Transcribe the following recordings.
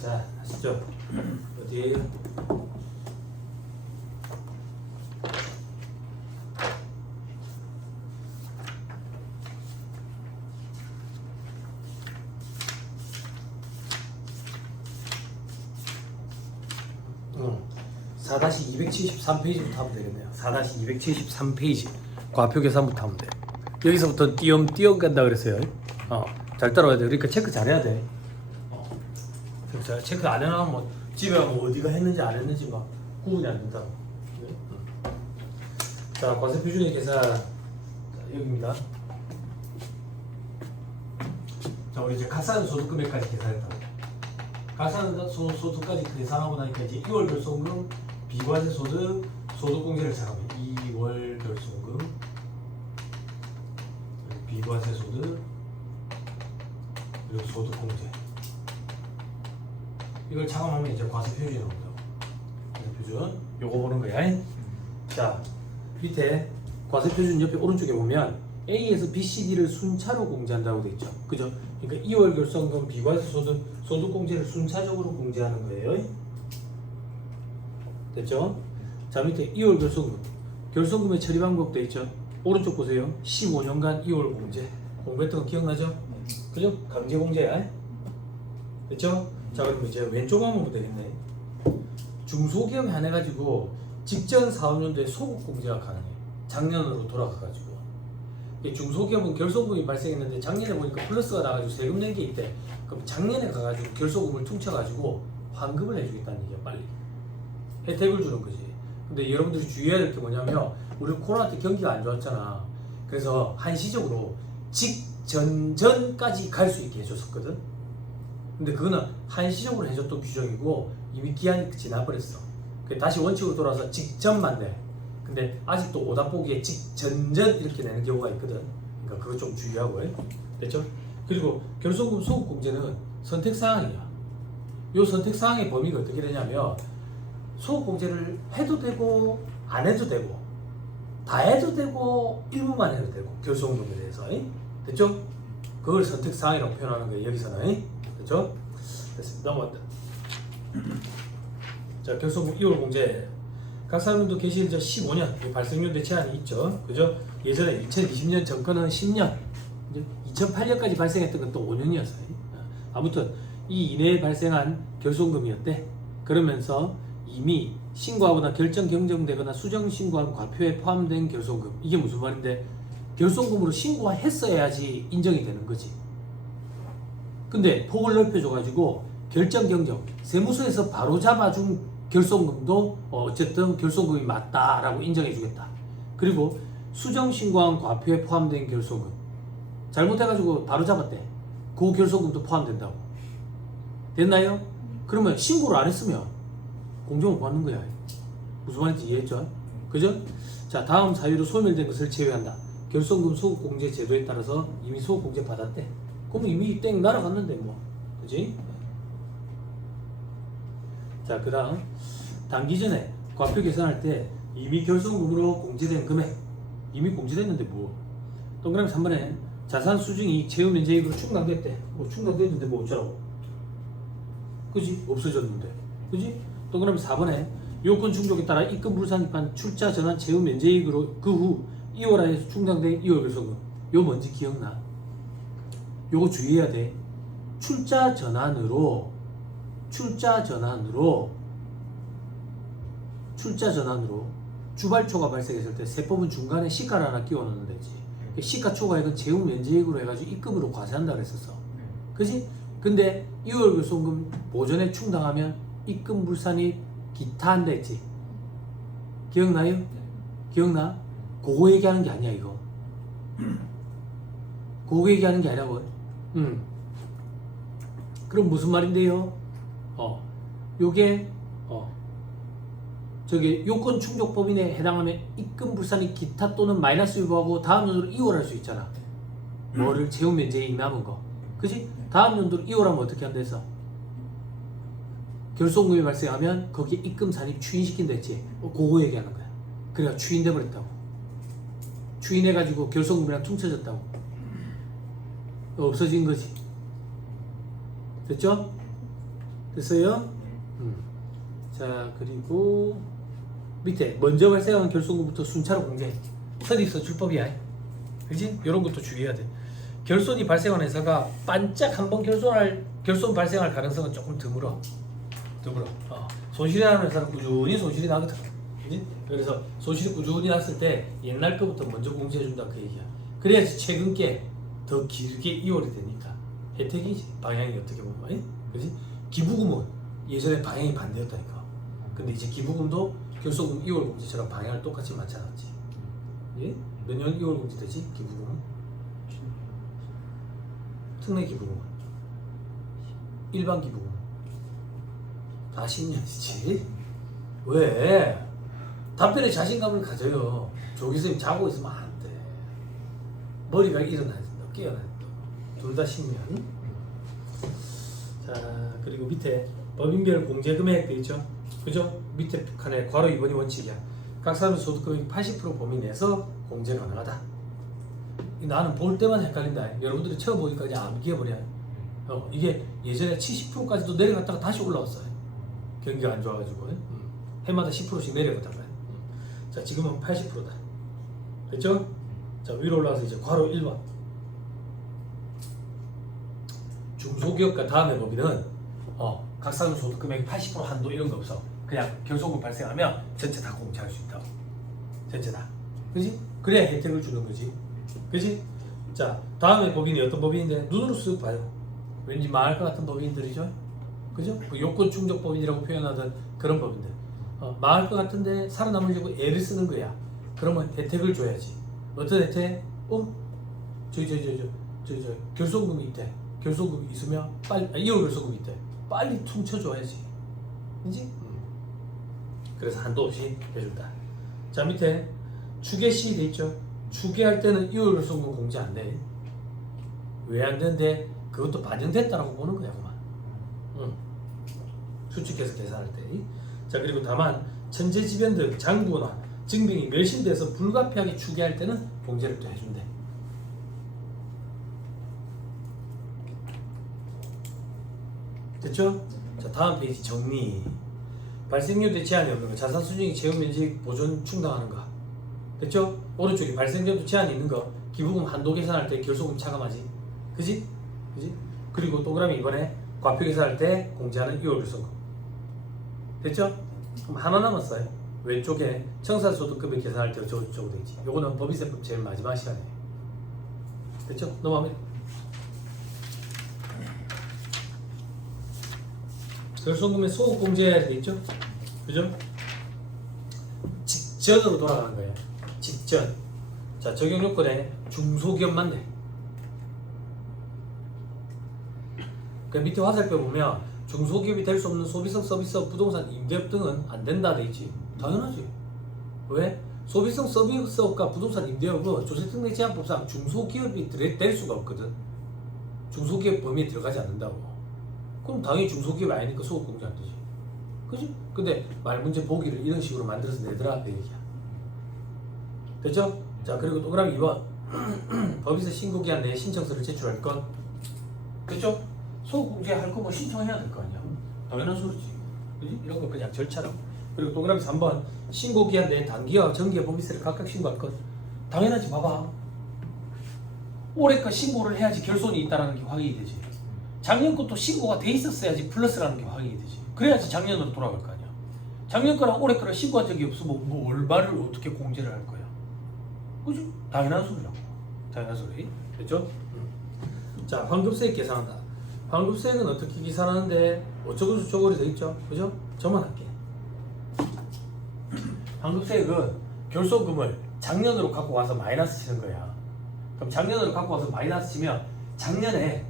자, 아시죠? 어디에요? 응. 4-273페이지부터 하면 되겠네요. 4-273페이지 과표 계산부터 하면 돼. 여기서부터 띄엄띄엄 간다 그랬어요. 잘 따라와야 돼. 그러니까 체크 잘해야 돼. 자, 체크 안 해놔면 뭐 집에 가면 어디가 했는지 안 했는지 막 구분이 안 된다고. 자, 과세표준의 계산. 자, 여기입니다. 자, 우리 이제 가산 소득 금액까지 계산했다고. 가산 소득까지 계산하고 나니까 이제 2월 결손금, 비과세 소득, 소득공제를 생각합니다. 2월 결손금, 비과세 소득, 그리고 소득공제. 이걸 차감하면 이제 과세 표준이 나온다고. 과세 표준. 요거 보는 거야. 자, 밑에 과세 표준 옆에 오른쪽에 보면 A에서 B, C, D를 순차로 공제한다고 돼 있죠. 그죠? 그러니까 2월 결손금, 비과세 소득, 소득공제를 순차적으로 공제하는 거예요. 됐죠? 자, 밑에 2월 결손금. 결손금의 처리 방법 돼 있죠. 오른쪽 보세요. 15년간 2월 공제. 공부했던 거 기억나죠? 그죠? 강제 공제야. 됐죠? 자, 그럼 이제 왼쪽 한번 보면 되겠네. 중소기업에 한해가지고 직전 4~5년도에 소급 공제가 가능해. 작년으로 돌아가가지고. 중소기업은 결손금이 발생했는데 작년에 보니까 플러스가 나가지고 세금 낸 게 있대. 그럼 작년에 가가지고 결손금을 퉁쳐가지고 환급을 해주겠다는 얘기야. 빨리 혜택을 주는 거지. 근데 여러분들이 주의해야 될 게 뭐냐면 우리 코로나 때 경기가 안 좋았잖아. 그래서 한시적으로 직전전까지 갈 수 있게 해줬었거든. 근데 그거는 한시적으로 해줬던 규정이고 이미 기한이 지나버렸어. 다시 원칙으로 돌아서 직전만 내. 근데 아직도 오답보기에 직전전 이렇게 내는 경우가 있거든. 그러니까 그거 좀 주의하고. 됐죠? 그리고 결손금 소급 공제는 선택사항이야. 이 선택사항의 범위가 어떻게 되냐면 소급 공제를 해도 되고 안 해도 되고 다 해도 되고 일부만 해도 되고 결손금에 대해서. 됐죠? 그걸 선택사항이라고 표현하는 거예요. 여기서는. 됐죠? 됐습니다. 넘어간다. 자, 결손금 2월 공제. 각 사람도 계신 저 15년 발생연도 제한이 있죠. 그죠? 예전에 2020년 정권은 10년, 이제 2008년까지 발생했던 건 또 5년이었어요. 아무튼 이 이내에 발생한 결손금이었대. 그러면서 이미 신고하거나 결정 경정되거나 수정 신고한 과표에 포함된 결손금. 이게 무슨 말인데? 결손금으로 신고했어야지 인정이 되는 거지. 근데 폭을 넓혀줘가지고 결정 경정, 세무서에서 바로 잡아준 결손금도 어쨌든 결손금이 맞다라고 인정해주겠다. 그리고 수정 신고한 과표에 포함된 결손금 잘못해가지고 바로 잡았대. 그 결손금도 포함된다고. 됐나요? 그러면 신고를 안 했으면 공정을 받는 거야. 무슨 말인지 이해했죠? 그죠? 자, 다음 사유로 소멸된 것을 제외한다. 결손금 소급공제 제도에 따라서 이미 소급공제 받았대. 그럼 이미 땡 날아갔는데 뭐. 그지? 자, 그 다음 당기 전에 과표 계산할 때 이미 결손금으로 공제된 금액 이미 공제됐는데 뭐. 동그라미 3번에 자산 수증이 채무 면제액으로 충당됐대. 뭐 충당됐는데 뭐 어쩌라고. 그지? 없어졌는데. 그지? 동그라미 4번에 요건 충족에 따라 입금 불산입한 출자 전환 채무 면제액으로 그 후 2월 안에서 충당된 2월 결손금. 요 뭔지 기억나? 요거 주의해야 돼. 출자 전환으로 주발초가 발생했을 때 세법은 중간에 시가를 하나 끼워 넣는 데지. 시가 초과액은 채무 면제액으로 해가지고 입금으로 과세한다 그랬었어. 그지? 근데 2월 결손금 보전에 충당하면 입금 불산이 기타 한다 했지. 기억나요? 기억나? 그거 얘기하는 게 아니야 이거. 그거 얘기하는 게 아니라고. 그럼 무슨 말인데요? 요게 저기 요건 충족 범위에 해당하면 입금 불산이 기타 또는 마이너스 유보하고 다음 연도로 2월 할 수 있잖아. 뭐를 채무 면제액 남은 거. 그지? 다음 연도로 2월 하면 어떻게 한다 했어? 결손금이 발생하면 거기에 입금 산입 추인시킨다 했지. 그거 얘기하는 거야. 그래가 추인돼 버렸다고. 추인해가지고 결손금이랑 퉁쳐졌다고. 없어진 거지. 됐죠? 됐어요? 자, 그리고 밑에 먼저 발생하는 결손금부터 순차로 공제. 선입서 출법이야. 그지? 이런 것도 주의해야 돼. 결손이 발생한 회사가 반짝 한번 결손 발생할 가능성은 조금 드물어. 손실이 나는 회사는 꾸준히 손실이 나거든. 그지? 그래서 손실이 꾸준히 났을 때 옛날 거부터 먼저 공제해준다 그 얘기야. 그래야지 최근 게 더 길게 이월이 되니까 혜택이지. 방향이 어떻게 보면. 그지? 기부금은 예전에 방향이 반대였다니까. 근데 이제 기부금도 결손금 2월 공제처럼 방향을 똑같이 맞춰 놨지. 예? 몇 년 2월 공제 되지? 기부금은? 특례 기부금은? 일반 기부금은? 다 10년이지. 왜? 답변에 자신감을 가져요. 조교수님 자고 있으면 안 돼. 머리가 일어나야 된다. 깨어나야 된다. 둘 다 10년. 자, 그리고 밑에 법인별 공제 금액 돼 있죠? 그죠? 밑에 칸에 괄호 2번이 원칙이야. 각 사람의 소득금액 80% 범위 내에서 공제 가능하다. 나는 볼 때만 헷갈린다. 여러분들이 처음 보니까 그냥 암기해버려. 이게 예전에 70%까지도 내려갔다가 다시 올라왔어요. 경기가 안 좋아가지고. 해마다 10%씩 내려갔다가. 자, 지금은 80%다. 됐죠? 자, 위로 올라가서 이제 괄호 1번. 중소기업과 다음의 법인은 각 사람 소득 금액 80% 한도 이런 거 없어. 그냥 결손금 발생하면 전체 다 공제할 수 있다고. 전체 다. 그지? 그래야 혜택을 주는 거지. 그지? 자, 다음에 법인이 어떤 법인인데 눈으로 쓱 봐요. 왠지 망할 것 같은 법인들이죠. 그죠? 그 요건 충족 법인이라고 표현하던 그런 법인들. 망할 것 같은데 살아남으려고 애를 쓰는 거야. 그러면 혜택을 줘야지. 어떤 혜택? 저 결손금이 있대. 결손금이 있으면 빨리 2월 결손금이 있대. 빨리 퉁쳐줘야지. 그지? 그래서 한도 없이 해준다. 자, 밑에 추계시 돼 있죠? 추계할 때는 2월 결손금 공제 안 돼. 왜 안 되는데? 그것도 반영됐다라고 보는 거야, 그만. 수칙해서 계산할 때. 자, 그리고 다만 천재지변 등 장부나 증빙이 멸실돼서 불가피하게 추계할 때는 공제를 또 해준대. 됐죠? 자, 다음 페이지 정리. 발생연도 제한이 없는 거. 자산 수익 채용 면적 보존 충당하는 거. 됐죠? 오른쪽에 발생연도 제한이 있는 거. 기부금 한도 계산할 때 결손금 차감하지. 그지? 그리고 동그라미 이번에 과표 계산할 때 공제하는 2월 결손금. 됐죠? 그럼 하나 남았어요. 왼쪽에 청산소득금액 계산할 때 어쩌고 되지. 요거는 법인세법 제일 마지막 시간에. 됐죠? 넘어가면 결손금의 소급 공제해야 되겠죠? 그죠? 직전으로 돌아가는 거예요. 직전. 자, 적용 요건에 중소기업만 돼. 그 밑에 화살표 보면 중소기업이 될 수 없는 소비성 서비스업, 부동산, 임대업 등은 안 된다 돼 있지. 당연하지. 왜? 소비성 서비스업과 부동산, 임대업은 조세특례 제한법상 중소기업이 될 수가 없거든. 중소기업 범위에 들어가지 않는다고. 그럼 당연히 중소기업이 아니니까 소급 공제 안 되지. 그지? 근데 말문제 보기를 이런 식으로 만들어서 내더라 그 얘기야. 됐죠? 자, 그리고 동그라미 2번. 법인세 신고기한 내에 신청서를 제출할 것. 됐죠? 소급 공제 할 거면 신청해야 될 거 아니야. 당연한 소리지. 그지? 이런 거 그냥 절차로. 그리고 동그라미 3번. 신고기한 내에 단기와 정기의 법인세를 각각 신고할 것. 당연하지. 봐봐. 올해 거 신고를 해야지 결손이 있다는 게 확인이 되지. 작년 것도 신고가 돼 있었어야지 플러스라는 게 확인이 되지. 그래야지 작년으로 돌아갈 거 아니야. 작년 거랑 올해 거랑 신고한 적이 없으면 뭐 월말을 어떻게 공제를 할 거야. 그죠? 당연한 소리라고. 당연한 소리. 됐죠? 자, 환급세액 계산한다. 환급세액은 어떻게 계산하는데 어쩌고 저쩌고 돼 있죠? 그죠? 저만 할게. 환급세액은 결손금을 작년으로 갖고 와서 마이너스 치는 거야. 그럼 작년으로 갖고 와서 마이너스 치면 작년에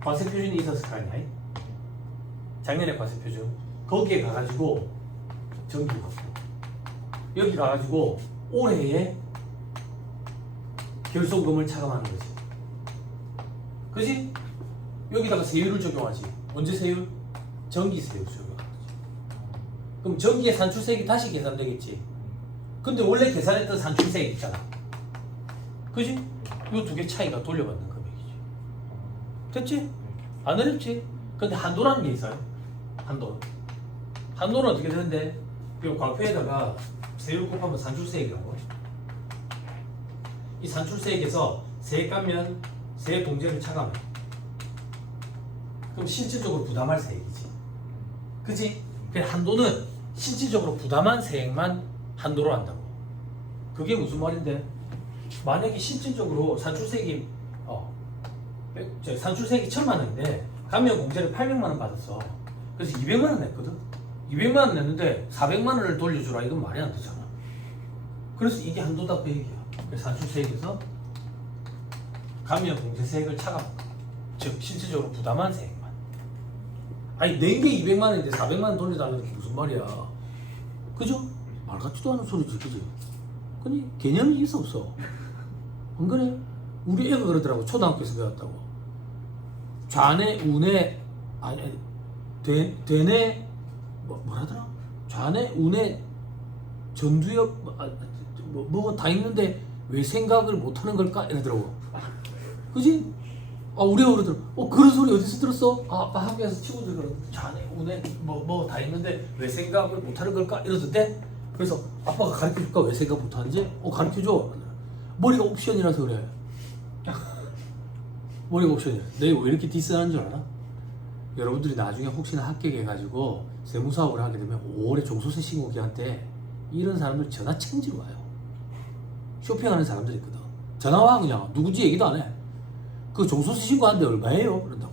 과세표준이 있었을 거 아니야? 작년에 과세표준 거기에 가가지고 정기고 여기 가가지고 올해의 결손금을 차감하는 거지. 그지? 여기다가 세율을 적용하지. 언제 세율? 정기 세율 적용하는 거지. 그럼 정기의 산출세액이 다시 계산되겠지. 근데 원래 계산했던 산출세액 있잖아. 그지? 이 두 개 차이가 돌려받는 금액이지. 됐지? 안 어렵지? 근데 한도라는 게 있어요. 한도. 한도는 어떻게 되는데 이 괄표에다가 세율 곱하면 산출세액이라고. 이 산출세액에서 세액 깎면 세액 공제를 차감해. 그럼 실질적으로 부담할 세액이지. 그치? 그 한도는 실질적으로 부담한 세액만 한도로 한다고. 그게 무슨 말인데? 만약에 실질적으로 산출세액이 산출세액이 1,000만 원인데 감면 공제를 800만 원 받았어. 그래서 200만 원 냈거든. 200만 원 냈는데 400만 원을 돌려주라. 이건 말이 안 되잖아. 그래서 이게 한도다 그 얘기야. 그래서 산출세액에서 감면 공제세액을 차감한다. 즉 실질적으로 부담한 세액만. 아니 낸 게 200만 원인데 400만 원 돌려달라는 게 무슨 말이야. 그죠? 말 같지도 않은 소리지. 그지? 근데 개념이 있어 없어? 안 그래? 우리 애가 그러더라고. 초등학교에서 배웠다고. 좌뇌 우뇌 아니 되뇌 뭐라더라? 좌뇌 우뇌 전두엽 뭐가 다 있는데 왜 생각을 못하는 걸까? 이러더라고. 그지? 아 우리 애가 그러더라고. 그런 소리 어디서 들었어? 아빠 학교에서 친구들 그러더라고. 좌뇌 우뇌 뭐 다 있는데 왜 생각을 못하는 걸까? 이러던데. 그래서 아빠가 가르쳐줄까? 왜 생각 못하는지? 가르쳐줘. 머리가 옵션이라서 그래. 머리가 옵션이야. 내가 왜 이렇게 디스하는 줄 알아? 여러분들이 나중에 혹시나 합격해가지고 세무사업을 하게 되면 5월에 종소세 신고 기간 때 이런 사람들 전화 챙지로 와요. 쇼핑하는 사람들이 있거든. 전화 와 그냥 누구지 얘기도 안 해. 그 종소세 신고하는데 얼마예요? 그런다고.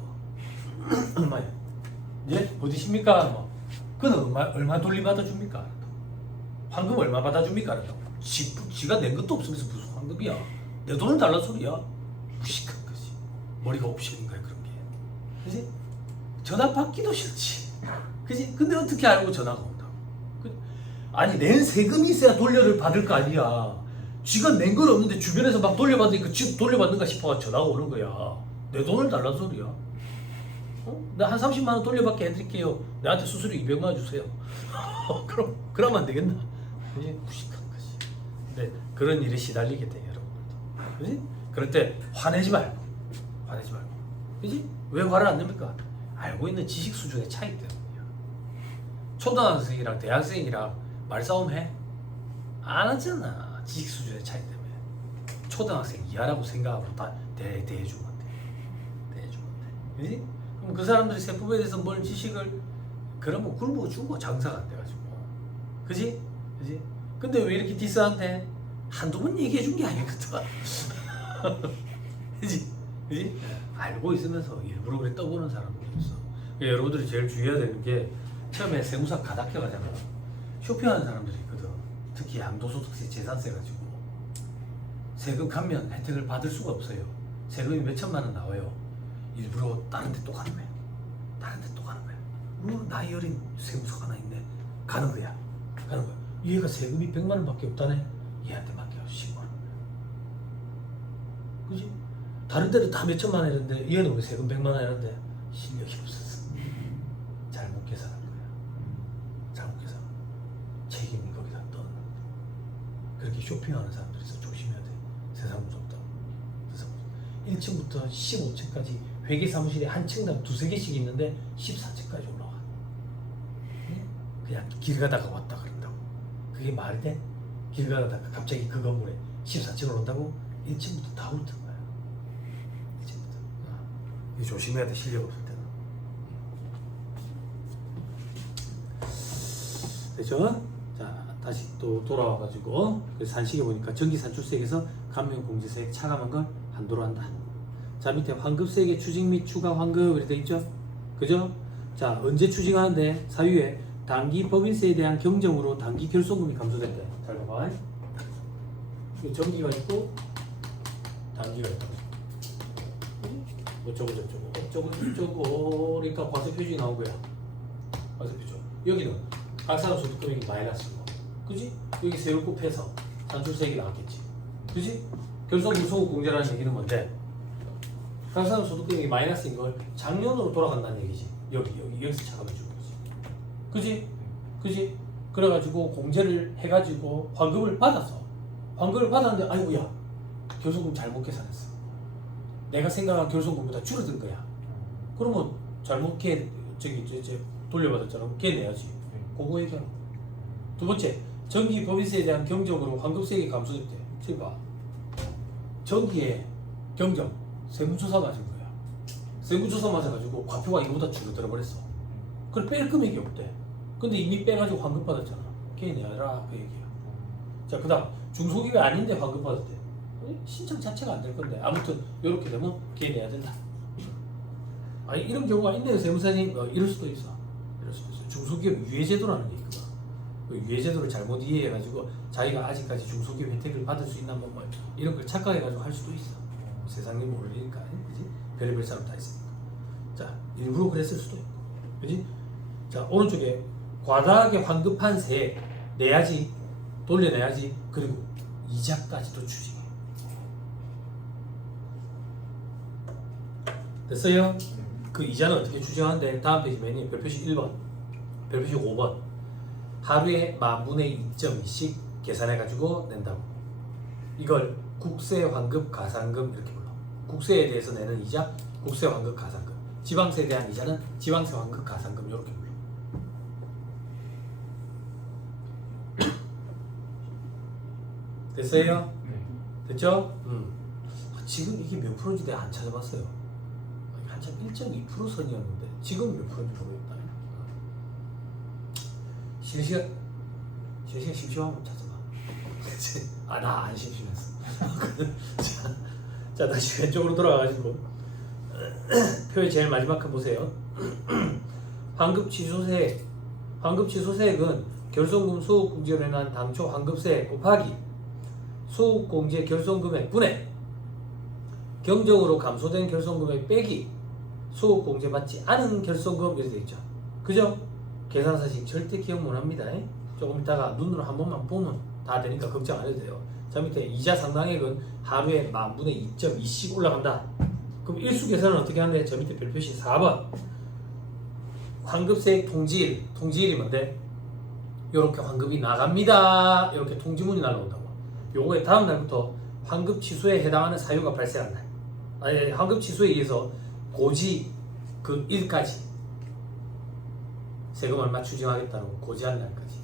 얼마예요? 예? 어디십니까? 뭐. 그건 얼마 돌려받아 줍니까? 황금 얼마 받아줍니까? 그런다고. 지가 낸 것도 없으면서 무슨 황금이야? 내 돈을 달란 소리야. 무식한 거지. 머리가 옵션인가요 그런 게. 그지? 전화 받기도 싫지. 그지? 근데 어떻게 알고 전화가 온다고? 아니 낸 세금이 있어야 돌려를 받을 거 아니야. 쥐가 낸 건 없는데 주변에서 막 돌려받으니까 지 돌려받는가 싶어가 전화가 오는 거야. 내 돈을 달란 소리야. 나 한 30만 원 돌려받게 해드릴게요. 나한테 수수료 200만 원 주세요. 그러면 안 되겠나? 그지? 무식한 거지. 근데 그런 일에 시달리게 돼 여러분들도. 그지? 그럴 때 화내지 말고. 그지? 왜 화를 안 냅니까? 알고 있는 지식 수준의 차이 때문이야. 초등학생이랑 대학생이랑 말싸움 해? 안 하잖아. 지식 수준의 차이 때문에. 초등학생 이하라고 생각하고 다 대해주면 돼. 그지? 그럼 그 사람들이 세법에 대해서 뭘 지식을 그러면 굶어 죽어. 장사가 안 돼가지고. 그지? 근데 왜 이렇게 디스한테? 한두 번 얘기해 준 게 아니거든. 그지? 알고 있으면서 일부러 그래 떠보는 사람들이 있어. 그러니까 여러분들이 제일 주의해야 되는 게 처음에 세무사 가닥혀 가잖아. 쇼핑하는 사람들이 있거든. 특히 양도소득세, 재산세 가지고 세금 감면 혜택을 받을 수가 없어요. 세금이 몇 천만 원 나와요. 일부러 다른 데 또 가는 거야. 나이 어린 세무사가 하나 있네. 가는 거야. 얘가 세금이 100만 원밖에 없다네. 얘한테 맡겨 10만 원. 그지? 다른 데는 다 몇 천만 원 했는데 얘는 왜 세금 100만 원 했는데 실력이 없었어. 잘못 계산한 거야. 책임이 거기다 떠는 거야. 그렇게 쇼핑하는 사람들이 있어. 조심해야 돼. 세상 무섭다. 1층부터 15층까지 회계사무실에 한 층당 2-3개씩 있는데 14층까지 올라와. 그냥 길 가다가 왔다 그런다고. 그게 말이 돼? 길 가다가 갑자기 그 건물에 14층을 온다고? 1층부터 다 훑은 거야. 1층부터. 조심해야 돼. 실력 없을 때는. 그죠? 자, 다시 또 돌아와가지고 산식에 보니까 전기산출세액에서 감면공제세액 차감한 걸 한도로 한다. 자, 밑에 환급세액의 추징 및 추가 환급 이렇게 돼 있죠? 그죠? 자, 언제 추징하는데? 사유에 단기 법인세에 대한 경정으로 단기 결손금이 감소됐대. 잘 봐봐. 전기가 있고 단기가 있다. 어쩌고 그러니까 과세표준이 나온 거야. 과세표준. 여기는 각 사람 소득 금액이 마이너스고, 그지? 여기 세율 곱해서 산출세액이 나왔겠지, 그지? 결손금 소급 공제라는 얘기는 뭔데? 각 사람 소득 금액이 마이너스인 걸 작년으로 돌아간다는 얘기지. 여기서 차감해 주는 거지. 그지? 그래가지고 공제를 해가지고 환급을 받았어. 환급을 받았는데 아이고야 결손금 잘못 계산했어. 내가 생각한 결손금보다 줄어든 거야. 그러면 잘못 돌려받았잖아. 걔 내야지. 그거 얘기하는 거야. 두 번째, 전기 법인세에 대한 경적으로 환급세액이 감소됐대. 지금 봐. 전기에 경적, 세무조사 맞은 거야. 세무조사 맞아가지고 과표가 이거보다 줄어들어 버렸어. 그걸 뺄 금액이 없대. 근데 이미 빼가지고 환급받았잖아. 걔 내라 그 얘기야. 자, 그 다음 중소기업이 아닌데 환급받았대. 신청 자체가 안 될 건데 아무튼 이렇게 되면 걔 내야 된다. 아니 이런 경우가 있네요. 세무사님 이럴 수도 있어. 이럴 수도 있어. 중소기업 유예제도라는 게 있거든. 그 유예제도를 잘못 이해해가지고 자기가 아직까지 중소기업 혜택을 받을 수 있나 뭐 이런 걸 착각해가지고 할 수도 있어. 세상이 모르니까, 그지? 별의별 사람 다 있으니까. 자, 일부러 그랬을 수도 있고, 그지? 자, 오른쪽에 과다하게 환급한 세 내야지, 돌려내야지, 그리고 이자까지도 추징해. 됐어요? 그 이자는 어떻게 추징하는데 다음 페이지 메뉴 별표식 1번, 별표식 5번. 하루에 10,000분의 2.2씩 계산해가지고 낸다고. 이걸 국세 환급 가산금 이렇게 불러. 국세에 대해서 내는 이자, 국세 환급 가산금. 지방세에 대한 이자는 지방세 환급 가산금 이렇게 불러. 됐어요? 됐죠? 지금 이게 몇 프로인지 내가 안 찾아봤어요. 한참 1.2% 선이었는데 지금 몇 프로인지 모르겠다. 실시간 심심하면 찾아봐. 아, 나 안 심심했어. 자, 다시 왼쪽으로 돌아가가지고 표의 제일 마지막 칸 보세요. 환급취소세액은 결손금 소득공제로 인한 당초 환급세 곱하기 소득공제 결손금액 분의 경정으로 감소된 결손금액 빼기 소득공제받지 않은 결손금 이렇게 되어 있죠. 그죠? 계산사식 절대 기억 못합니다. 조금 이따가 눈으로 한 번만 보면 다 되니까 걱정 안 해도 돼요. 자, 밑에 이자 상당액은 하루에 10,000분의 2.2씩 올라간다. 그럼 일수 계산은 어떻게 하는데? 저 밑에 별표시 4번 환급세액 통지일이 뭔데? 요렇게 환급이 나갑니다. 이렇게 통지문이 날라온다고. 요거에 다음 날부터 환급 취소에 해당하는 사유가 발생한 날, 아니 환급 취소에 의해서 고지 그 일까지 세금 얼마 추징하겠다는 고지한 날까지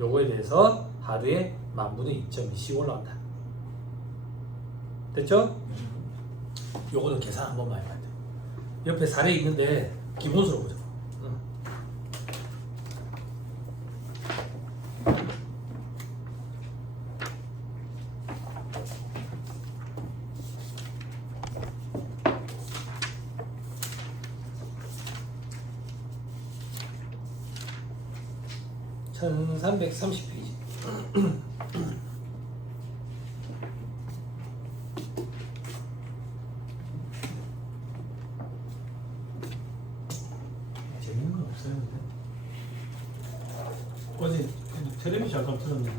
요거에 대해서 하루에 10,000분의 2.2씩 올라간다. 됐죠? 요거는 계산 한 번만 해봐야 돼. 옆에 사례 있는데 기본수로 보자. 1330페이지. 재밌는 건 없어요. 근데 어제 텔레비 잠깐 틀었는데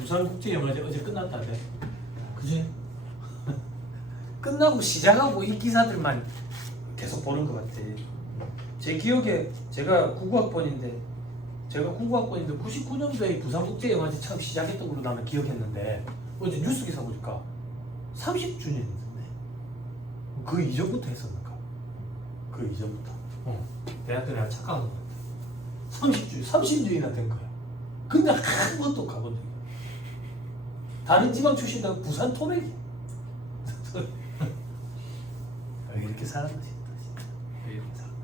부산국제영화제 어제 끝났다네. 그지? 끝나고 시작하고 이 기사들만 계속 보는 것 같아. 제 기억에 제가 99학번인데 99년도에 부산국제영화제 처음 시작했던 걸로 나는 기억했는데 어제 뉴스 기사 보니까 30주년 됐네. 그 이전부터 했었는가? 그 이전부터. 대학 때 내가 착각한 것 같아. 30주년이나 된 거야. 근데 한 번도 가본 적이 없어. 다른 지방 출신은 부산 토백이. 이렇게 살았다 진짜. 이렇게 살았다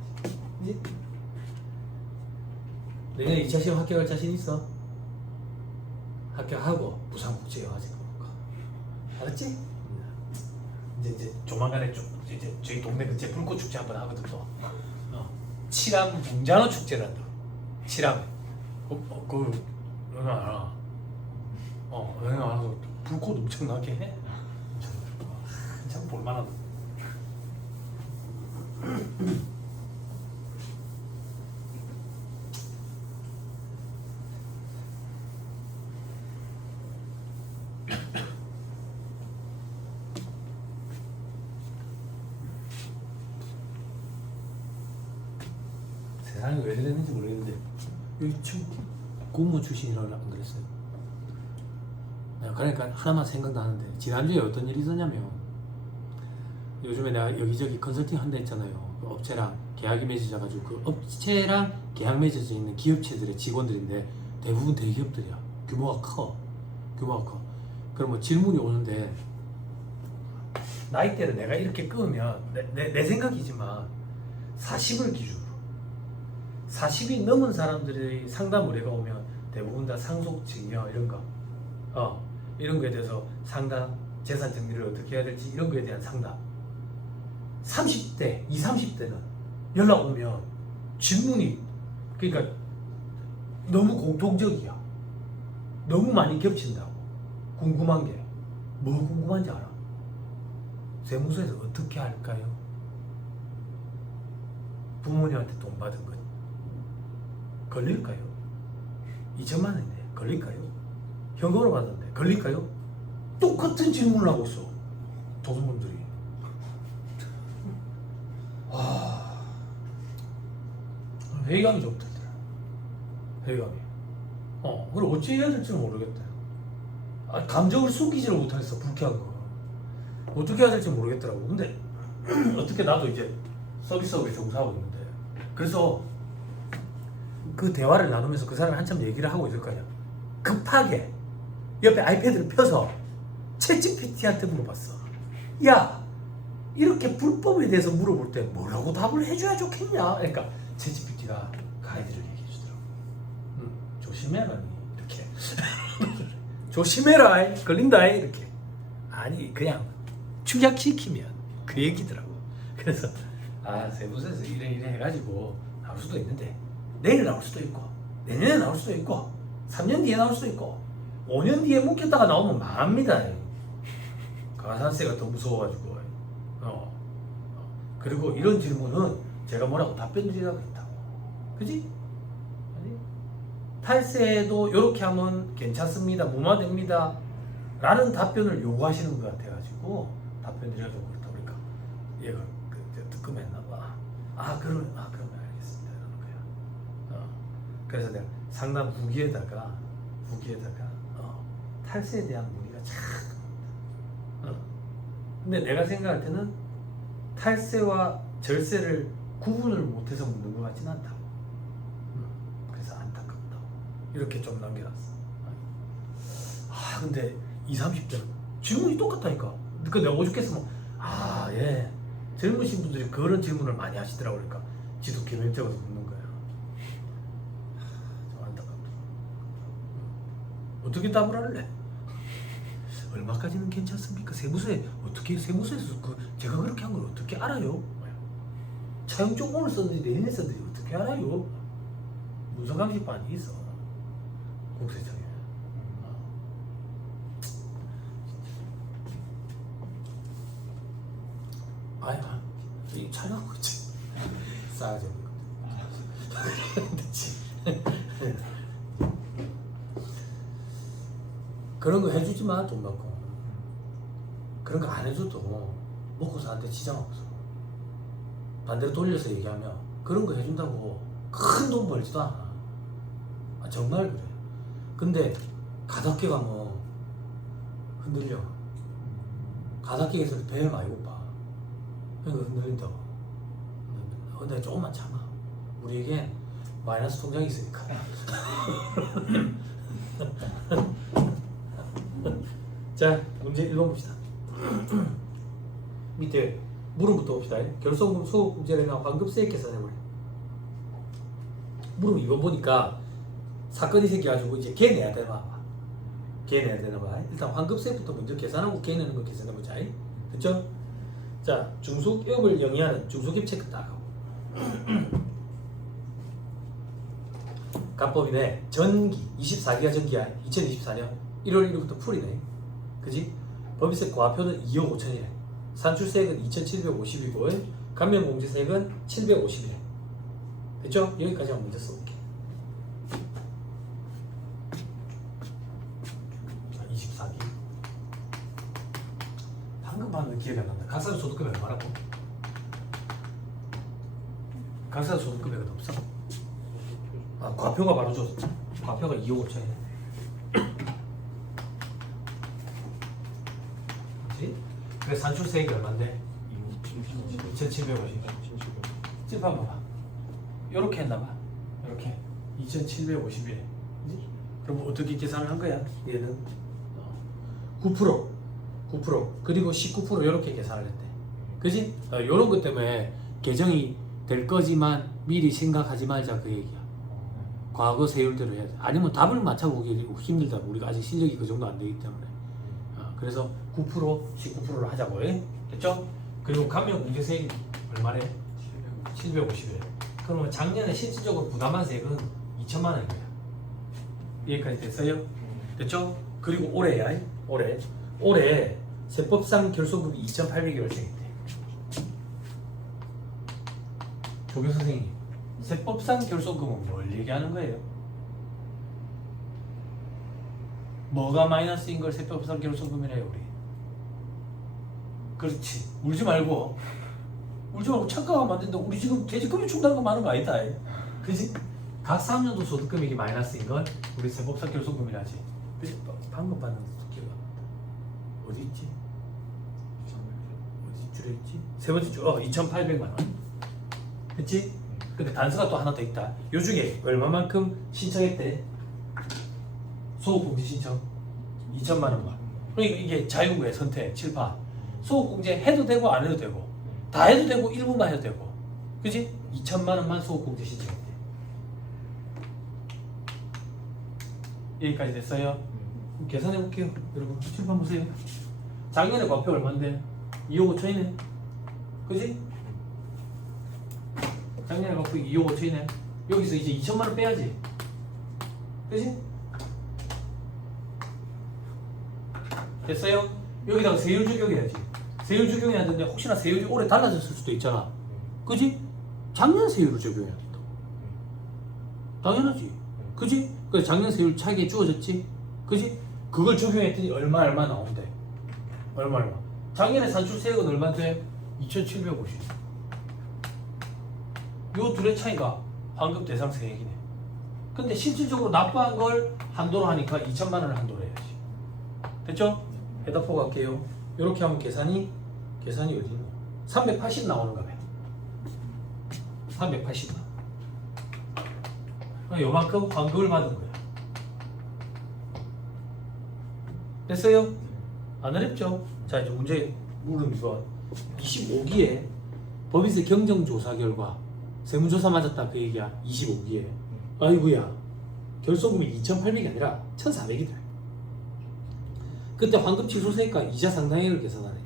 진짜. 내년에 2차 시험 합격할 자신 있어? 합격하고 부산국제영화제 가볼까? 알았지? 이제 조만간에 이제 저희 동네 근처에 불꽃 축제 한번 하거든 또. 칠암 붕장어 축제란다. 칠암. 너는 알아? 너는 알아서 불꽃 엄청나게 해. 참 볼만하다. 세상이 왜 그랬는지 모르겠는데 여기 지금 공무원 출신이라고 안 그랬어요? 그러니까 하나만 생각나는데 지난주에 어떤 일이 있었냐면 요즘에 내가 여기저기 컨설팅 한다 했잖아요. 그 업체랑 계약이 맺어져 가지고 그 업체랑 계약 맺어져 있는 기업체들의 직원들인데 대부분 대기업들이야. 규모가 커. 그럼 뭐 질문이 오는데 나이대를 내가 이렇게 끄면 내 생각이지만 40을 기준으로 40이 넘은 사람들이 상담 의뢰가 오면 대부분 다 상속증여 이런 거 이런 거에 대해서 상담, 재산 정리를 어떻게 해야 될지 이런 거에 대한 상담. 30대, 20, 30대는 연락 오면 질문이 그러니까 너무 공통적이야. 너무 많이 겹친다고. 궁금한 게 뭐 궁금한지 알아? 세무서에서 어떻게 할까요? 부모님한테 돈 받은 것 걸릴까요? 2천만 원인데 걸릴까요? 현금으로 받았는데 걸릴까요? 똑같은 질문을 하고 있어 조선분들이. 와, 회의감이 좀 들더라. 회의감이. 그걸 어찌 해야 될지 모르겠다. 감정을 숨기지를 못하겠어. 불쾌한 거 어떻게 해야 될지 모르겠더라고. 근데 어떻게 나도 이제 서비스업에 종사하고 있는데 그래서 그 대화를 나누면서 그 사람이 한참 얘기를 하고 있을 거 아니야. 급하게 옆에 아이패드를 펴서 챗GPT한테 물어봤어. 야, 이렇게 불법에 대해서 물어볼 때 뭐라고 답을 해줘야 좋겠냐? 그러니까 챗GPT가 가이드를 얘기해 주더라고. 조심해라 이렇게. 조심해라 걸린다 이렇게. 아니 그냥 축약시키면 그 얘기더라고. 그래서 세무서에서 이래 해가지고 나올 수도 있는데 내일 나올 수도 있고 내년에 나올 수도 있고 3년 뒤에 나올 수도 있고 5년 뒤에 묵혔다가 나오면 망합니다. 가산세가 더 무서워가지고. 그리고 이런 질문은 제가 뭐라고 답변 드리라고 했다고. 그지? 탈세도 이렇게 하면 괜찮습니다. 무마됩니다. 라는 답변을 요구하시는 것 같아가지고 답변 드려도 그렇다. 그러니까 얘가 뜨끔했나 봐. 그러면 알겠습니다. 이러는 거야. 그래서 내가 상담 후기에다가 탈세에 대한 문의가 참 근데 내가 생각할 때는 탈세와 절세를 구분을 못해서 묻는 것 같진 않다고. 그래서 안타깝다. 이렇게 좀 남겨놨어. 근데 20, 30대는 질문이 똑같다니까. 그러니까 내가 오죽했으면 예. 젊으신 분들이 그런 질문을 많이 하시더라고. 그러니까 지도 개별적으로 묻는 거야. 좀 안타깝다. 어떻게 답을 할래? 얼마까지는 괜찮습니까? 세무서에 어떻게 세무서에서 제가 그렇게 한 걸 어떻게 알아요? 차용증 오늘 썼는데 내년에 썼는데 어떻게 알아요? 문서 강식반이 있어 공세청에. 이 촬영하고 있지. 싸가지 없는 거. 그런 거 해주지 마. 돈 받고 그런 거 안 해줘도 먹고 사는데 지장 없어. 반대로 돌려서 얘기하면 그런 거 해준다고 큰 돈 벌지도 않아. 정말 그래. 근데 가답게 가면 흔들려. 가답게에서 배 많이 고파. 그러니까 흔들린다고. 근데 조금만 참아. 우리에겐 마이너스 통장이 있으니까. 자, 문제 1번 봅시다. 밑에 물음부터 봅시다. 결손금 수급 문제나 환급세 계산해보래. 물음 2번 보니까 사건이 생겨가지고 이제 걔 내야 되나 봐. 일단 환급세부터 먼저 계산하고 걔 내는 거 계산해보자. 그쵸? 자, 중소기업을 영위하는 중소기업 체크 딱 하고. 간법이네. 전기 24기가 전기야. 2024년 1월 1일부터 풀이네. 그지? 법인세 과표는 2억 5천이래. 산출세액은 2,750이고 감면공제세액은 750이래. 됐죠? 여기까지만 문제 써볼게. 24기. 방금 봤는데 기억이 안 난다. 각사주 소득금액 얼마라고? 각사주 소득금액은 없어? 과표가 바로 줬어. 과표가 2억 5천이네. 그치? 그래서 산출세액이 얼만데? 2750. 칠판 봐봐. 요렇게 했나봐. 이렇게 2750에. 그럼 어떻게 계산을 한 거야? 얘는 9%, 9% 그리고 19% 이렇게 계산을 했대. 그지? 요런 것 때문에 개정이 될 거지만 미리 생각하지 말자 그 얘기야. 과거 세율대로 해야 돼. 아니면 답을 맞춰보기 힘들다. 우리가 아직 실력이 그 정도 안 되기 때문에. 그래서 9%, 19%로 하자고. 됐죠? 그리고 감면 공제세액이 얼마래? 750에. 그러면 작년에 실질적으로 부담한 세액은 2천만 원인 거야. 여기까지 됐어요? 됐죠? 그리고 올해야. 올해 세법상 결손금이 2,800이 발생했대. 조교 선생님, 세법상 결손금은 뭘 얘기하는 거예요? 뭐가 마이너스인 걸 세법상 결손금이래요, 우리? 그렇지. 울지 말고 착각하면 안 된다. 우리 지금 퇴직금이 충당금 많은 거 아니다. 그지? 각 3년도 소득금액이 마이너스인 걸 우리 세법상 결손금이라지. 그지? 방금 받는 기억 안 난다. 어디 있지? 어디 줄에 있지? 세 번째 줄, 2,800만 원. 그치? 근데 단서가 또 하나 더 있다. 요 중에 얼마만큼 신청했대? 소득공제 신청 2천만 원만. 그러니까 이게 자유의 선택 7파. 소득공제 해도 되고 안 해도 되고 다 해도 되고 일부만 해도 되고. 그치? 2천만 원만 소득공제 신청했대. 여기까지 됐어요? 그럼 계산해 볼게요. 여러분 칠판 보세요. 작년에 과표 얼마인데? 2억 5천이네. 그치? 작년에 과표 2억 5천이네. 여기서 이제 2천만 원 빼야지. 그치? 됐어요? 여기다가 세율 적용해야지. 세율 적용해야 되는데 혹시나 세율이 올해 달라졌을 수도 있잖아. 그치? 작년 세율을 적용해야 된다. 당연하지. 그치? 그래서 작년 세율 차익에 주어졌지? 그치? 그걸 적용했더니 얼마 나온대. 얼마. 작년에 산출세액은 얼마인데? 2,750. 요 둘의 차이가 환급 대상 세액이네. 근데 실질적으로 납부한 걸 한도로 하니까 2천만 원을 한도로 해야지. 됐죠? 해답보 갈게요. 이렇게 하면 계산이 어디 있노? 380 나오는가 봐요. 380 나. 요만큼 환급을 받은 거야. 됐어요? 안 어렵죠? 자, 이제 문제 물음 좋아. 25기에 법인세 경정조사 결과 세무조사 맞았다 그 얘기야. 25기에. 아이고야. 결손금이 2,800이 아니라 1,400이다. 그때 환급 취소세액과 이자 상당액을 계산하네.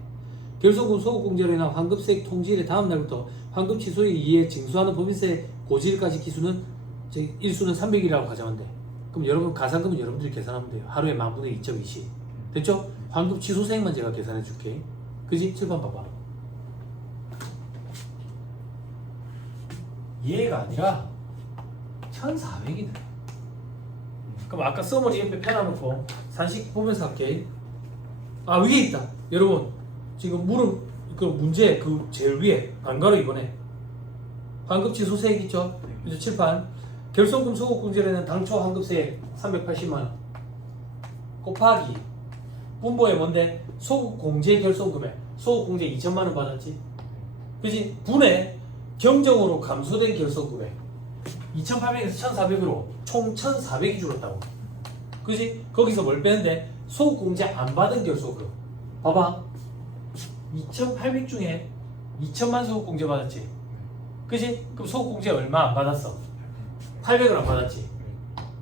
결손금 소득공제료나 환급세액 통지일의 다음 날부터 환급 취소에 의해 징수하는 법인세 고지일까지 기수는 일수는 300이라고 가정한대. 그럼 여러분 가산금은 여러분들이 계산하면 돼요. 하루에 10,000분의 2.20. 됐죠? 환급 취소세액만 제가 계산해 줄게. 그지? 7번 봐봐. 얘가 아니라 1,400이네. 그럼 아까 써머리 옆에 펴놔놓고 산식 보면서 할게. 위에 있다. 여러분 지금 물음 그 문제 그 제일 위에 안가로 이번에 환급 취소세액 있죠? 그죠? 칠판 결손금 소득공제료는 당초 환급세액 380만원 곱하기 분모에 뭔데? 소득공제 결손금액 소득공제 2천만원 받았지? 그지? 분에 경정으로 감소된 결손금액 2,800에서 1,400으로 총 1,400이 줄었다고. 그지? 거기서 뭘 빼는데? 소득공제 안 받은 결손금. 봐봐. 2,800 중에 2천만 소득공제 받았지? 그지? 그럼 소득공제 얼마 안 받았어? 800을 안 받았지?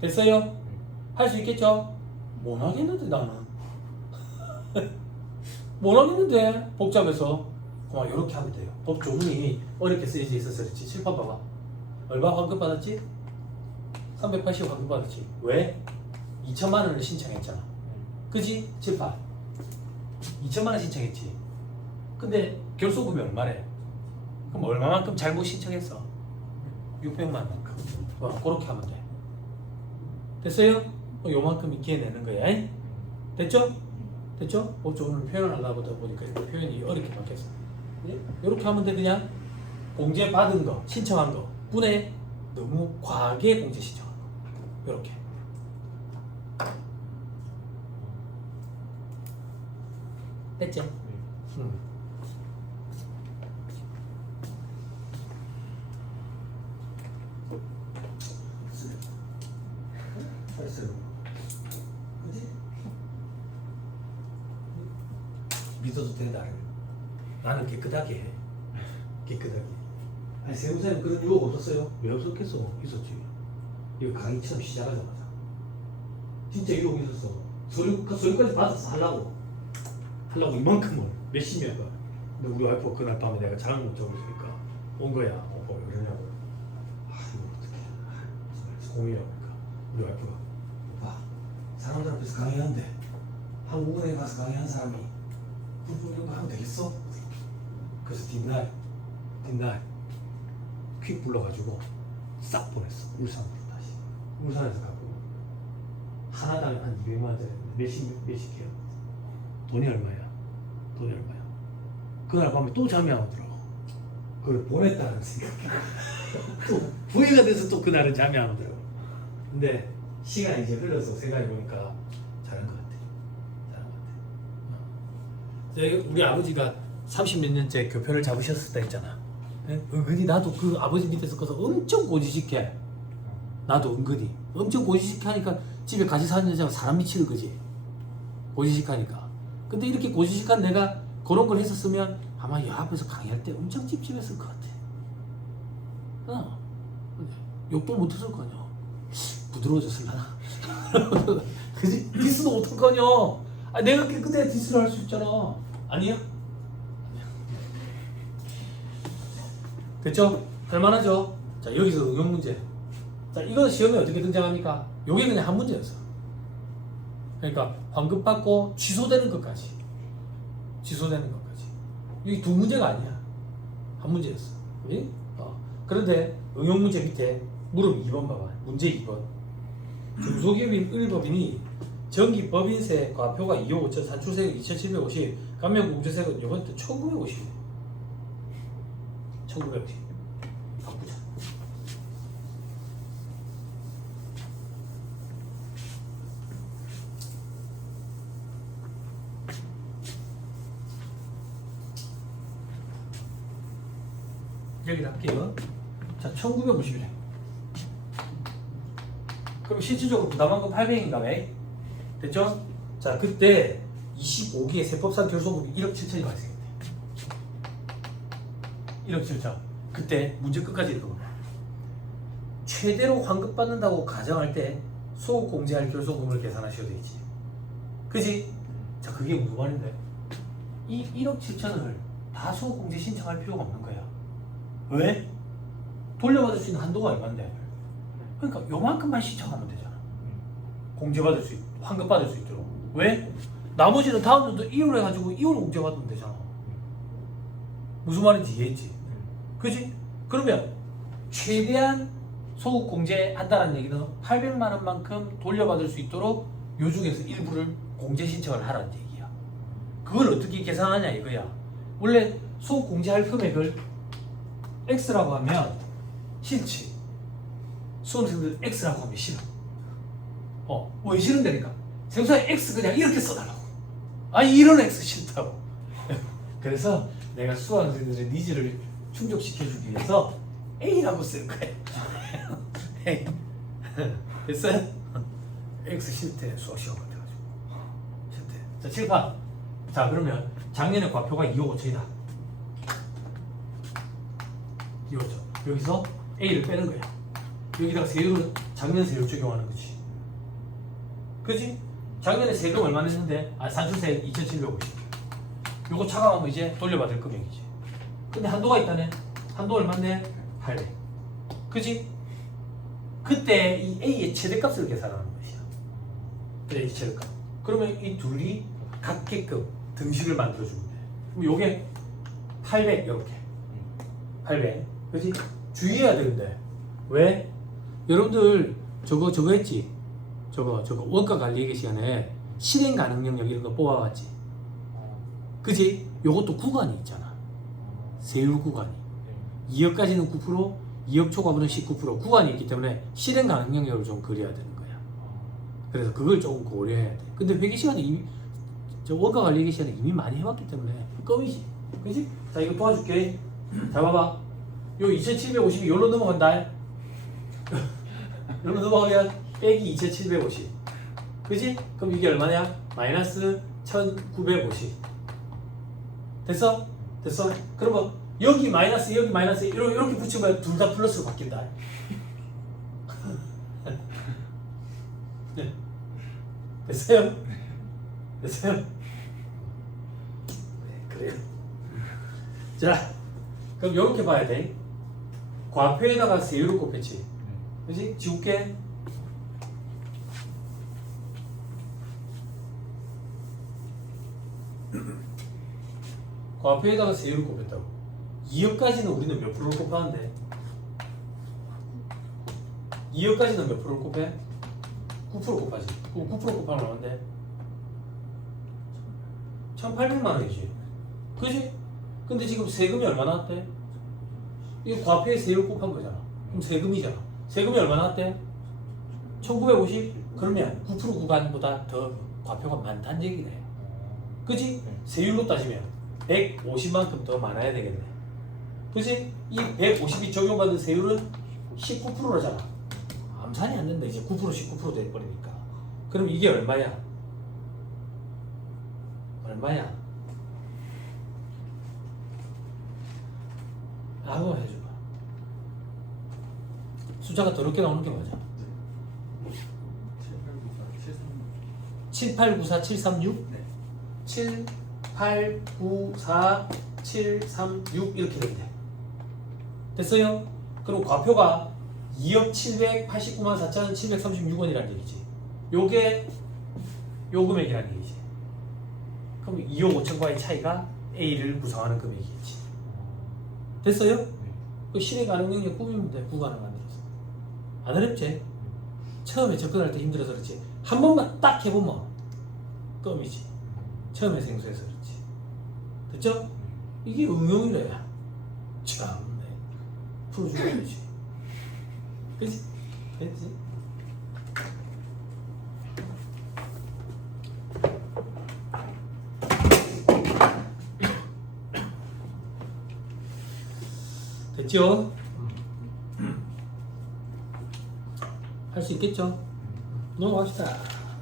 됐어요? 할 수 있겠죠? 못 하겠는데 나는. 못 하겠는데 복잡해서. 이렇게 하면 돼요. 법 조문이 어렵게 쓰여져 있어서 그렇지. 칠판 봐봐. 얼마 환급 받았지? 380 환급 받았지. 왜? 2천만 원을 신청했잖아. 그지? 칠판 2천만 원 신청했지. 근데 결손금이 얼마래? 그럼 얼마만큼 잘못 신청했어? 600만 원만큼. 그렇게 하면 돼. 됐어요? 요만큼 있게 내는 거야. 됐죠? 됐죠? 오늘 표현하려다 보니까 표현이 어렵게 바뀌었어. 이렇게 하면 돼. 그냥 공제 받은 거, 신청한 거 분에 너무 과하게 공제 신청한 거. 이렇게. 됐지? 나는 깨끗하게 해. 깨끗하게. 아니 세무사님 그런 유혹 없었어요? 왜 없었겠어? 있었지. 이거 강의 처음 시작하자마자 진짜 유혹 있었어. 서류까지 받아서 하려고 이만큼을 몇십 명. 근데 우리 와이프가 그날 밤에 내가 잠을 못 자고 있으니까 온 거야. 오빠 왜 그러냐고. 이거 어떡해. 정말 고민이야. 그러니까 우리 와이프가 오빠 사람들 앞에서 강의하는데 한국은행에 가서 강의한 사람이 이런 거 하면 되겠어? 그래서 뒷날 퀵 불러가지고 싹 보냈어. 울산으로 다시. 울산에서 갖고 하나당 한 200만 원짜리 몇십 개요. 돈이 얼마야? 그날 밤에 또 잠이 안 오더라고. 그걸 보냈다는 생각이 또 후회가 돼서 또 그날은 잠이 안 오더라고. 근데 시간이 이제 흘러서 생각해보니까 잘한 것 같아. 우리 아버지가 30몇 년째 교편을 잡으셨었다 했잖아. 은근히 나도 그 아버지 밑에서 커서 엄청 고지식해. 나도 은근히 엄청 고지식해 하니까 집에 같이 사는 여자가 사람 미치는 거지. 고지식하니까. 근데 이렇게 고지식한 내가 그런 걸 했었으면 아마 이 앞에서 강의할 때 엄청 찝찝했을 것 같아. 욕도 못했을 거 아니야. 부드러워졌을라나. 그지? 디스도 못할 거 아니야. 내가 깨끗해 디스를 할 수 있잖아. 아니야? 됐죠? 할만하죠? 자, 여기서 응용 문제. 자, 이건 시험에 어떻게 등장합니까? 요게 그냥 한 문제였어. 그러니까 환급받고 취소되는 것까지. 이게 두 문제가 아니야. 한 문제였어. 그지? 그런데 응용 문제 밑에 물음 2번 봐봐. 문제 2번. 중소기업인 을법인이 정기법인세 과표가 2억 5천, 산출세액 2,750, 감면공제세액은 이번 때 1,950. 1,950. 바꾸자. 여기다 할게요. 자, 1,950이래. 그럼 실질적으로 부담한 건 800인가 왜? 됐죠? 자, 그때 25기의 세법상 결손금이 1억 7천이 발생했대. 1억 7천. 그때 문제 끝까지 읽어봐. 최대로 환급받는다고 가정할 때 소급 공제할 결손금을 계산하셔야 되지. 그지? 자, 그게 무슨 말인데? 이 1억 7천을 다 소급 공제 신청할 필요가 없는 거야. 왜? 돌려받을 수 있는 한도가 얼마인데? 그러니까 요만큼만 신청하면 되잖아. 공제받을 수 있고 환급받을 수 있도록. 왜? 나머지는 다음 년도 2월 해가지고 2월 공제받으면 되잖아. 무슨 말인지 이해했지? 그지? 그러면 최대한 소급 공제한다는 얘기는 800만 원만큼 돌려받을 수 있도록 요 중에서 일부를 공제 신청을 하라는 얘기야. 그걸 어떻게 계산하냐 이거야. 원래 소급 공제할 금액을 X라고 하면 싫지. 수험생들 X라고 하면 싫어. 왜 싫은데니까? 세무사에 X 그냥 이렇게 써달라고. 아니 이런 X 싫다고. 그래서 내가 수험생들의 니즈를 충족시켜주기 위해서 A라고 쓰는 거야. A. 됐어요? X 싫대. 수학 시험 같아가지고. 싫대. 자, 7판. 자, 그러면 작년에 과표가 2억 5천이다. 2억 5천. 여기서 A를 빼는 거야. 여기다가 세율은 작년 세율 적용하는 거지. 그지? 작년에 세금 얼마 냈는데? 산출세액 2,750. 요거 차감하면 이제 돌려받을 금액이지. 근데 한도가 있다네. 한도 얼마인데? 800. 그지? 그때 이 A의 최대값을 계산하는 것이야. A 최대값. 그러면 이 둘이 같게끔 등식을 만들어주면 돼. 그럼 요게 800 이렇게. 800. 그지? 주의해야 되는데. 왜? 여러분들 저거 했지? 저거 원가 관리 얘기 시간에 실행 가능 능력 이런 거 뽑아봤지? 그지? 요것도 구간이 있잖아. 세율 구간이. 2억까지는 9%, 2억 초과분은 19%. 구간이 있기 때문에 실행 가능 능력을 좀 그려야 되는 거야. 그래서 그걸 조금 고려해야 돼. 근데 회계 시간에 이미 저 원가 관리 얘기 시간에 이미 많이 해봤기 때문에 껌이지. 그지? 자, 이거 도와줄게. 자, 봐봐. 요 2,750이 여기로 넘어간다. 여기로 넘어가면 빼기 2,750. 그지? 그럼 이게 얼마냐? 마이너스 1,950. 됐어? 됐어? 그러면 여기 마이너스 이렇게 붙이면 둘 다 플러스로 바뀐다. 네. 됐어요? 됐어요? 네, 그래요. 자, 그럼 이렇게 봐야 돼. 과표에다가 세율을 곱했지. 그지? 지울게. 과표에다가 세율을 곱했다고. 2억까지는 우리는 몇 프로를 곱하는데? 2억까지는 몇 프로를 곱해? 9% 곱하지. 9% 곱하면 얼마인데? 1,800만 원이지. 그지? 근데 지금 세금이 얼마 나왔대? 이거 과표에 세율 곱한 거잖아. 그럼 세금이잖아. 세금이 얼마 나왔대? 1950? 그러면 9% 구간보다 더 과표가 많다는 얘기네. 그지? 세율로 따지면 150만큼 더 많아야 되겠네. 그지? 이 150이 적용받은 세율은 19%라잖아. 암산이 안 된다. 이제 9% 19% 돼버리니까. 그럼 이게 얼마야? 얼마야? 라고 해줘봐. 숫자가 더럽게 나오는 게 맞아. 7894736? 네. 7894736 이렇게 되면 돼. 됐어요? 그럼 과표가 2억 789만 4,736원이라는 얘기지. 요게 요 금액이라는 얘기지. 그럼 2억 5천과의 차이가 A를 구성하는 금액이겠지. 됐어요? 그 실행 가능 능력 꾸미면 돼. 불가능 만들어서. 안 어렵지? 처음에 접근할 때 힘들어서 그렇지. 한 번만 딱 해보면 껌이지. 처음에 생소해서 그렇지. 됐죠? 이게 응용이래. 참, 풀어주면 되지. 그치? 됐지? 됐죠? 할 수 있겠죠? 넘어갑시다.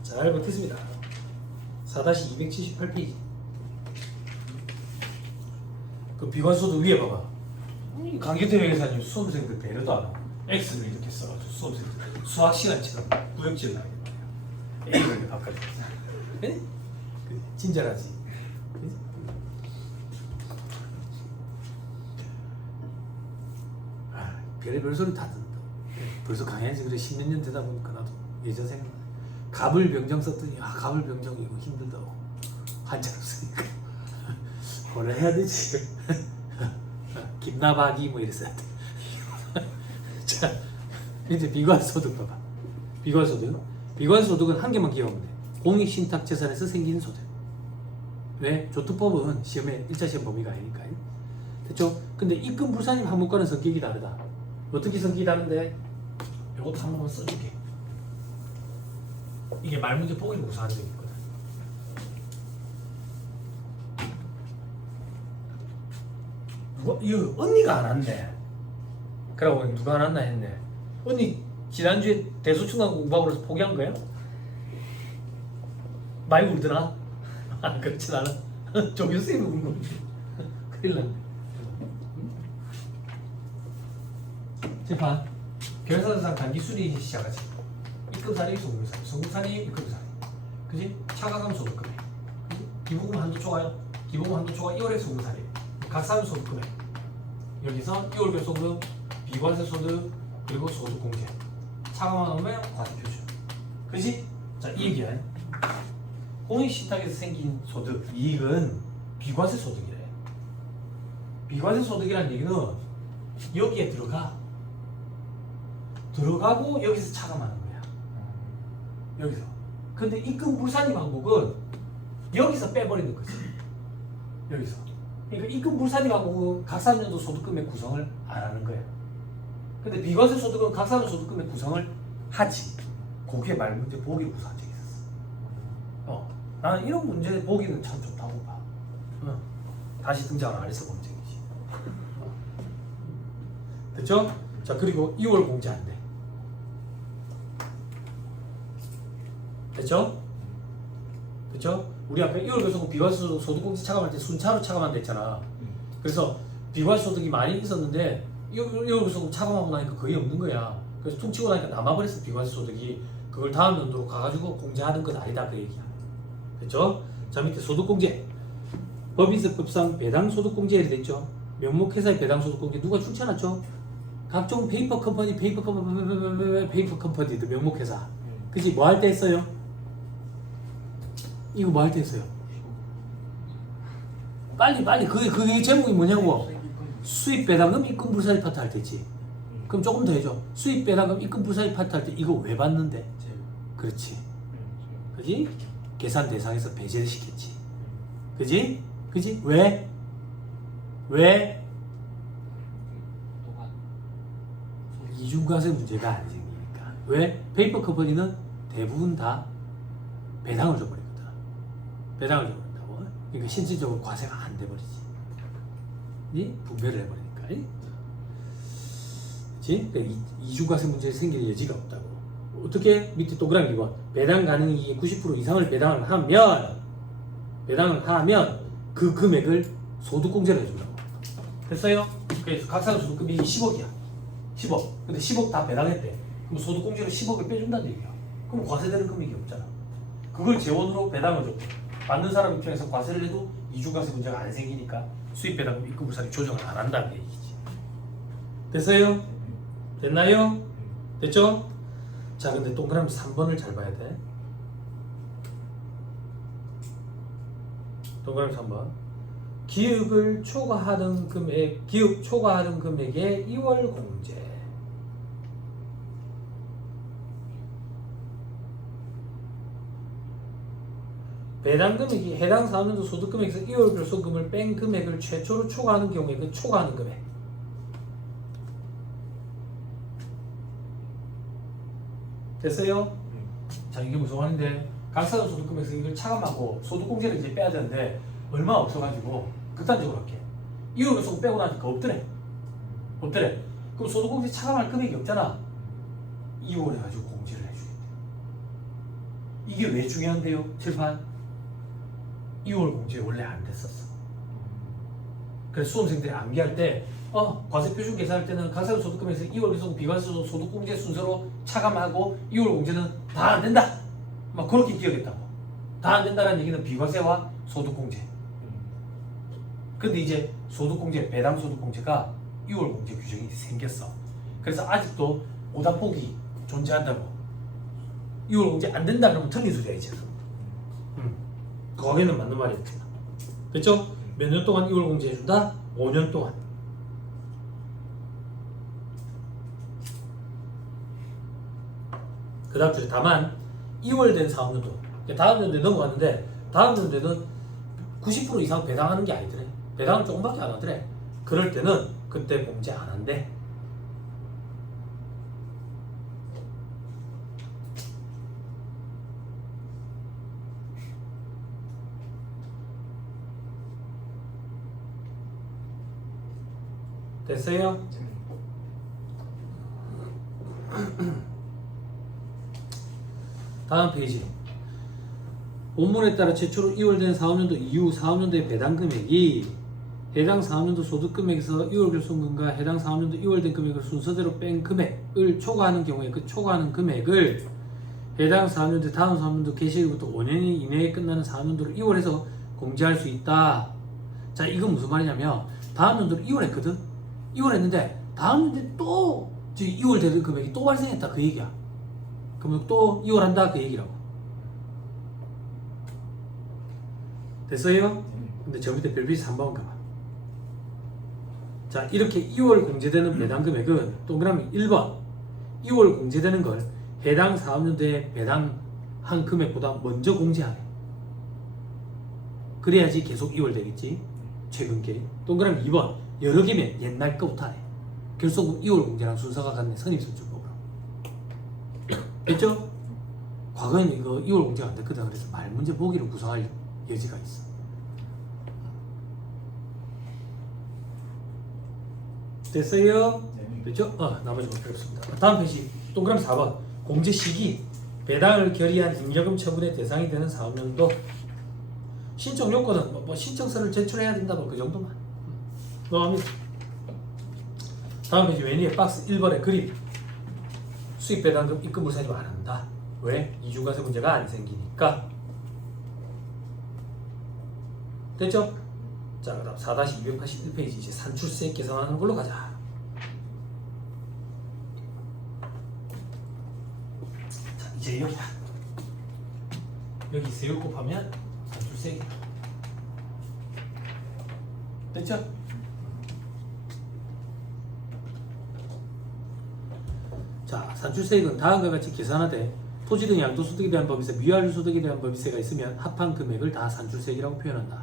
잘 버텼습니다. 4-278페이지. 그 비관소도 위에 봐봐. 강기태 회계사님 수험생들 배려도 안 하고 X를 이렇게 써가지고 수험생들 수학 시간처럼 구역질을 하게 돼요. A를 바꿔줘. 네? 친절하지. 그치? 별의별 소리 다 듣는다. 벌써 강의한 지 그래 10몇 년 되다 보니까 나도 예전 생각나. 갑을병정 썼더니 갑을병정 이거 힘들다고 한자로 쓰니까 뭐라 해야 되지? 김나박이 뭐 이랬어야 돼. 자, 이제 비과소득 봐봐. 비과소득은 한 개만 기억하면 돼. 공익신탁재산에서 생기는 소득. 왜? 조특법은 시험에 1차 시험 범위가 아니니까. 됐죠? 근데 입금불산임 항목과는 성격이 다르다. 어떻게 성격이 다른데? 이것도 한 번만 써줄게. 이게 말문제 보기로 구사하는 적이 있거든. 이거 언니가 안 왔네. 그러고 누가 안 왔나 했네. 언니 지난주에 대소충강 공부하고 그래서 포기한 거야? 많이 울더라? 그렇진 않아. 조교수님이 운 건데. 큰일 났네. 재판 결산상 단기수리 시작하지. 입금사리, 소금사리, 소금사리, 입금사리. 그지? 차가감 소득금액. 기부금 한도 초과요. 기부금 한도 초과 2월의 소금사리. 각사유 소득금액. 여기서 2월별 소득, 비과세 소득, 그리고 소득공제. 차가만 오면 과세표준. 그지? 자, 이 얘기야. 공익신탁에서 생긴 소득, 이익은 비과세 소득이래. 비과세 소득이라는 얘기는 여기에 들어가고 여기서 차감하는 거야. 여기서. 근데 입금불산임 항목은 여기서 빼버리는 거지. 여기서. 그러니까 입금불산임 항목은 각사년도 소득금의 구성을 안 하는 거야. 근데 비과세 소득은 각사년 소득금의 구성을 하지. 그게 말문제 보기로 구사한 적이 있었어. 나는 이런 문제 보기는 참 좋다고 봐. 다시 등장을 안 해서 검증이지. 됐죠? 자, 그리고 2월 공제 안 돼. 됐죠? 됐죠? 우리 아까 2월 교수금 비과세 소득공제 차감할 때 순차로 차감한다 했잖아. 그래서 비과세소득이 많이 있었는데 여기서 차감하고 나니까 거의 없는 거야. 그래서 퉁치고 나니까 남아버렸어 비과세소득이. 그걸 다음 연도로 가가지고 공제하는 건 아니다 그 얘기야. 그렇죠? 자 밑에 소득공제. 법인세법상 배당소득공제율이 됐죠. 명목회사의 배당소득공제 누가 출제해놨죠? 각종 페이퍼 컴퍼니들 명목회사. 그치? 뭐 할 때 했어요? 이거 뭐 할 때 했어요? 빨리 그게 제목이 뭐냐고. 수입 배당금 입금 불사입 파트 할 때지. 그럼 조금 더 해줘. 수입 배당금 입금 불사입 파트 할 때 이거 왜 받는데? 그렇지. 그지? 계산 대상에서 배제를 시켰지. 그지? 그지? 왜? 이중과세 문제가 안 생기니까. 왜? 페이퍼 컴퍼니는 대부분 다 배당을 줘버리거든. 배당을 줘버린다고. 그러니까 실질적으로 과세가 안 돼버리지. 분배를 해버리니까. 그치? 그러니까 이중과세 문제가 생길 여지가 없다고. 어떻게? 밑에 동그라미 2번. 배당 가능 이익의 90% 이상을 배당을 하면 그 금액을 소득공제를 해준다고. 됐어요? 그래서 각사의 소득금이 10억이야. 10억. 근데 10억 다 배당했대. 그럼 소득공제로 10억을 빼준다는 얘기야. 그럼 과세되는 금액이 없잖아. 그걸 재원으로 배당을 줬대. 받는 사람 입장에서 과세를 해도 이중과세 문제가 안 생기니까 수입 배당금 입금 불사를 조정을 안 한다는 얘기지. 됐어요? 됐나요? 됐죠? 자, 근데 동그라미 3번을 잘 봐야 돼. 동그라미 3번. 기획 초과하는 금액의 2월 공제. 배당 금액이 해당 사업년도 소득 금액에서 2월 결손금을 뺀 금액을 최초로 초과하는 경우에 그 초과하는 금액. 됐어요? 자, 이게 무슨 말인데? 각사도 소득 금액에서 이걸 차감하고 소득 공제를 이제 빼야 되는데 얼마 없어가지고 극단적으로 할게. 2월 결손금 빼고 나니까 없더래. 그럼 소득 공제 차감할 금액이 없잖아. 2월 해가지고 공제를 해주겠대. 이게 왜 중요한데요? 칠판 2월 공제 원래 안 됐었어. 그래서 수험생들이 암기할 때 과세 표준 계산할 때는 각사도 소득금에서 2월 결손금 비과세 소득 공제 순서로 차감하고 2월 공제는 다 안 된다. 막 그렇게 기억했다고. 다 안 된다는 얘기는 비과세와 소득 공제. 근데 이제 소득 공제, 배당 소득 공제가 2월 공제 규정이 생겼어. 그래서 아직도 오답폭이 존재한다고. 2월 공제 안 된다 그러면 틀린 소리야 이제. 거기는 맞는 말이었지. 그렇죠? 몇 년 동안 2월 공제 해준다? 5년 동안. 그 다음 주에 다만 2월 된 사업년도 다음 연도에 넘어갔는데 다음 연도에는 90% 이상 배당하는 게 아니더래. 배당을 조금밖에 안 하더래. 그럴 때는 그때 공제 안 한대. 됐어요? 다음 페이지. 본문에 따라 최초로 2월 된 사업년도 이후 사업년도의 배당 금액이 해당 사업년도 소득 금액에서 2월 결손금과 해당 사업년도 2월 된 금액을 순서대로 뺀 금액을 초과하는 경우에 그 초과하는 금액을 해당 사업년도 다음 사업년도 개시일부터 5년 이내에 끝나는 사업년도를 2월에서 공제할 수 있다. 자, 이건 무슨 말이냐면 다음 연도를 2월 했거든. 2월 했는데 다음 연도에 또 2월 되는 금액이 또 발생했다 그 얘기야. 그러면 또 2월 한다 그 얘기라고. 됐어요? 근데 저 밑에 별빛이 3번 가봐. 자, 이렇게 2월 공제되는 배당 금액은 동그라미 1번 2월 공제되는 걸 해당 사업년도에 배당한 금액보다 먼저 공제하래. 그래야지 계속 2월 되겠지. 최근 게. 동그라미 2번 여러 개면 옛날 거부터 하래. 결손금 2월 공제랑 순서가 같네. 선입선출법으로. 됐죠? 과거에는 이거 2월 공제가 안 됐거든. 그래서 말문제 보기로 구성할 여지가 있어. 됐어요? 네. 됐죠? 나머지 뭐 필요 없습니다. 다음 페이지 동그라미 4번 공제 시기 배당을 결의한 잉여금 처분의 대상이 되는 사업년도 신청 요건은 뭐 신청서를 제출해야 된다 뭐 그 정도만. 넘어갑니다. 다음 페이지 왼위에 박스 1번의 그림. 수입 배당금 입금 물상이면 안 한다. 왜? 이중과세 문제가 안 생기니까. 됐죠? 자, 그다음 4-281페이지 이제 산출세 계산하는 걸로 가자. 자, 이제 여기다. 여기 세율 곱하면 산출세. 됐죠? 자, 산출세액은 다음과 같이 계산하되 토지 등 양도소득에 대한 법인세, 미완료소득에 대한 법인세가 있으면 합한 금액을 다 산출세액이라고 표현한다.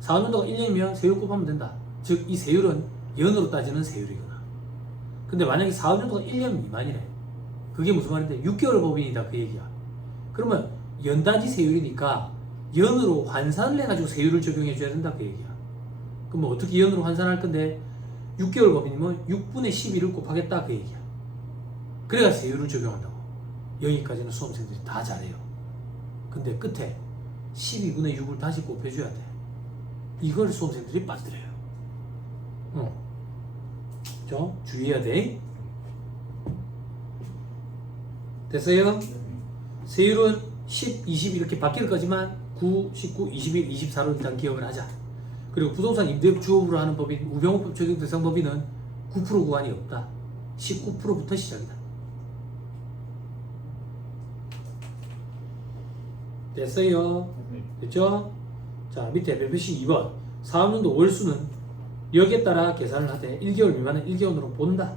4년도가 1년이면 세율 곱하면 된다. 즉, 이 세율은 연으로 따지는 세율이구나. 근데 만약에 4년도가 1년 미만이래. 그게 무슨 말인데 6개월 법인이다 그 얘기야. 그러면 연단지 세율이니까 연으로 환산을 해가지고 세율을 적용해 줘야 된다 그 얘기야. 그럼 뭐 어떻게 연으로 환산할 건데 6개월 법인이면 6분의 12를 곱하겠다 그 얘기야. 그래야 세율을 적용한다고. 여기까지는 수험생들이 다 잘해요. 근데 끝에 12분의 6을 다시 곱해줘야 돼. 이걸 수험생들이 빠뜨려요. 주의해야 돼. 됐어요? 세율은 10, 20 이렇게 바뀔 거지만 9, 19, 21, 24로 일단 기억을 하자. 그리고 부동산 임대업 주업으로 하는 법인, 우병우법 적용 대상 법인은 9% 구간이 없다. 19%부터 시작이다. 됐어요? 됐죠? 자, 밑에 별표시 2번. 사업연도 월수는 여기에 따라 계산을 하되 1개월 미만은 1개월으로 본다.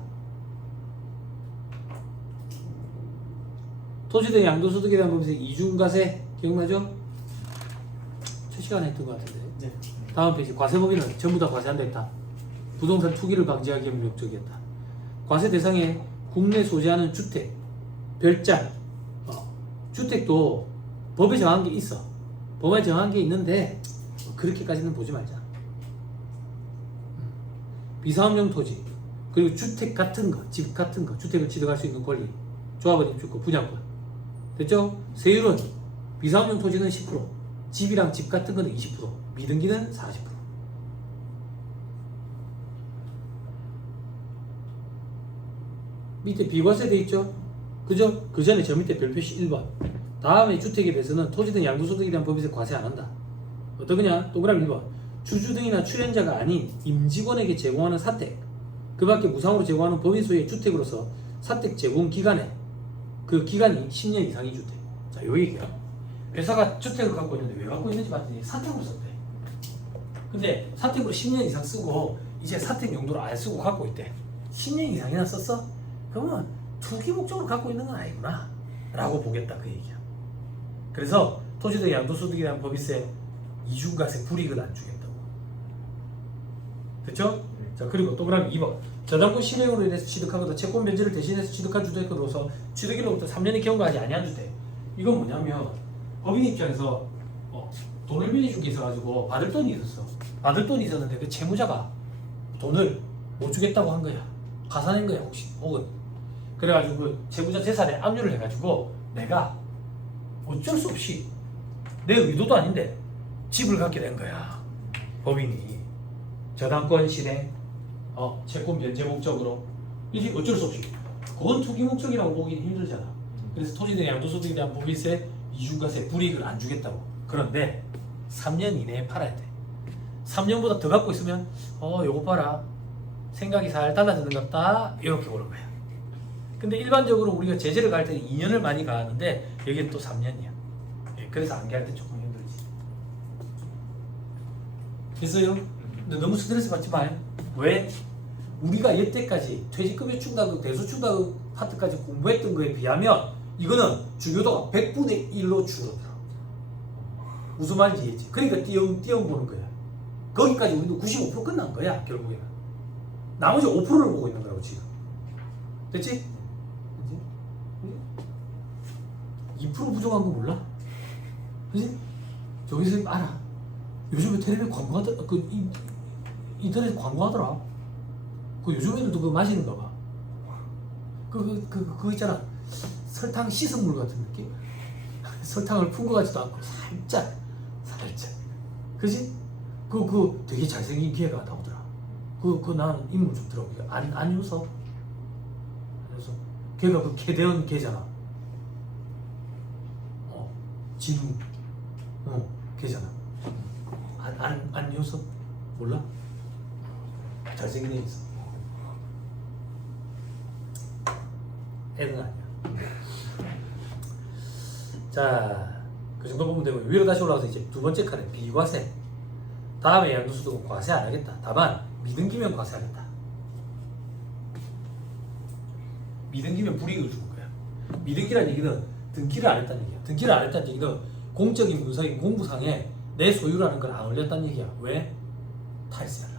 토지 등 양도소득에 대한 법인세 이중과세 기억나죠? 첫 시간에 했던 것 같은데. 네. 다음 페이지 과세법인은 전부 다 과세한다 했다. 부동산 투기를 방지하기 위해 목적이었다. 과세 대상에 국내 소지하는 주택, 별장, 주택도 법에 정한 게 있어. 법에 정한 게 있는데 그렇게까지는 보지 말자. 비사업용 토지, 그리고 주택 같은 거, 집 같은 거, 주택을 취득할 수 있는 권리, 조합원 입주권, 분양권. 됐죠? 세율은 비사업용 토지는 10%, 집이랑 집 같은 거는 20%, 미등기는 40%. 밑에 비과세 돼 있죠? 그죠? 그 전에 저 밑에 별표시 1번. 다음에 주택에 대해서는 토지 등 양도소득에 대한 법인세 과세 안 한다. 어떠냐? 동그라미 1번. 주주 등이나 출연자가 아닌 임직원에게 제공하는 사택, 그 밖에 무상으로 제공하는 법인 소유의 주택으로서 사택 제공 기간에 그 기간이 10년 이상인 주택. 자, 요 얘기야. 회사가 주택을 갖고 있는데 왜 갖고 있는지 봤더니 사택으로 썼대. 근데 사택으로 10년 이상 쓰고 이제 사택 용도로 안 쓰고 갖고 있대. 10년 이상이나 썼어? 그러면 투기 목적으로 갖고 있는 건 아니구나 라고 보겠다 그 얘기야. 그래서 토지 등 양도소득에 대한 법인세 이중과세 불이익은 안 주겠다고. 됐죠? 자, 그리고 동그라미 2번. 저당권 실행으로 인해서 취득하거나 채권 변제를 대신해서 취득한 주택으로서 취득일로부터 3년이 경과하지 아니한 주택. 이건 뭐냐면 법인 입장에서 돈을 빌려준 게 있어가지고 받을 돈이 있었어. 받을 돈이 있었는데 그 채무자가 돈을 못 주겠다고 한 거야. 가산한 거야 혹시. 혹은 그래가지고 그 채무자 재산에 압류를 해가지고 내가 어쩔 수 없이 내 의도도 아닌데 집을 갖게 된 거야. 법인이 저당권 실행, 채권 변제 목적으로 이게 어쩔 수 없이 그건 투기 목적이라고 보기는 힘들잖아. 그래서 토지 등 양도소득에 대한 법인세 이중과세 불이익을 안 주겠다고. 그런데 3년 이내에 팔아야 돼. 3년보다 더 갖고 있으면 요거 봐라 생각이 살 달라지는 것 같다 이렇게 보는 거야. 근데 일반적으로 우리가 제재를 가할 때는 2년을 많이 가하는데 여기는 또 3년이야. 그래서 안개할 때 조금 힘들지. 됐어요? 근데 너무 스트레스 받지 마요. 왜? 우리가 여태까지 퇴직급여 충당금, 대소충당금 파트까지 공부했던 거에 비하면 이거는 중요도가 100분의 1로 줄어들어. 무슨 말인지 이해했지? 그러니까 띄엄 보는 거야. 거기까지 우리도 95% 끝난 거야 결국에는. 나머지 5%를 보고 있는 거라고 지금. 됐지? 2% 부족한 거 몰라? 그지? 저기서 알아. 요즘에 텔레비전 광고하더라. 인터넷 광고하더라. 요즘 애들도 그거 마시는가 봐. 그거 있잖아. 설탕 씻은 물 같은 느낌? 설탕을 푼 거 같지도 않고 살짝. 그지? 그 되게 잘생긴 걔가 나오더라. 그 나는 인물 좋더라고요. 안 웃어. 그래서 걔가 그 개대원 걔잖아. 진우. 걔잖아. 안 웃어? 몰라? 잘생긴 애 있어. 애는 아니야. 자, 그 정도 보면 되고 위로 다시 올라가서 이제 두 번째 칸에 비과세. 다음에 양도소득은 과세 안 하겠다. 다만 미등기면 과세하겠다. 미등기면 불이익을 주는 거야. 미등기란 얘기는 등기를 안 했다는 얘기야. 등기를 안 했다는 얘기는 공적인 문서인 공부상에 내 소유라는 걸 안 올렸다는 얘기야. 왜? 탈세하려고.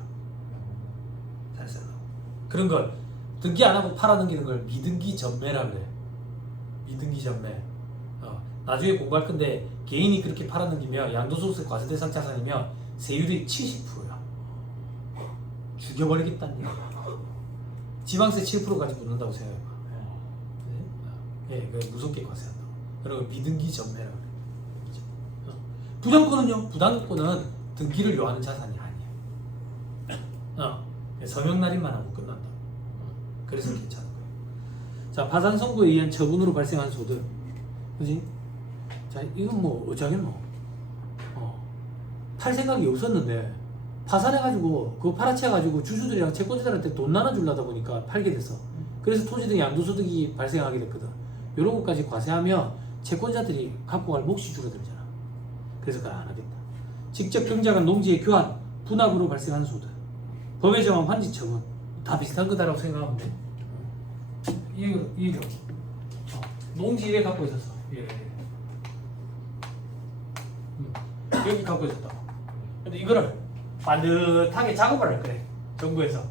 그런 걸 등기 안 하고 팔아넘기는 걸 미등기 전매라고 그래. 미등기 전매. 나중에 공부할 건데 개인이 그렇게 팔아넘기면 양도소득세 과세 대상 자산이면 세율이 70%야. 죽여버리겠다는 얘기야. 지방세 7%까지 붙는다고 생각해봐. 네? 그 무섭게 과세한다고. 그리고 미등기 전매라고 그래. 부담권은요? 부담권은 등기를 요하는 자산이 아니에요. 서명 날인만 하고 끝난다. 그래서 괜찮은 거예요. 자, 파산 선고에 의한 처분으로 발생한 소득, 그지? 자, 이건 뭐 어쩌겠노? 팔 생각이 없었는데 파산해가지고 그거 팔아채가지고 주주들이랑 채권자들한테 돈 나눠주려다 보니까 팔게 됐어. 그래서 토지 등 양도소득이 발생하게 됐거든. 이런 것까지 과세하면 채권자들이 갖고 갈 몫이 줄어들잖아. 그래서 그걸 안 하겠다. 직접 경작한 농지의 교환, 분합으로 발생하는 소득, 법에 정한 환지 처분 다 비슷한 거다라고 생각하면 돼. 이거 농지 이래 갖고 있었어. 여기 갖고 있었다. 근데 이거를 반듯하게 작업을 할 거래. 정부에서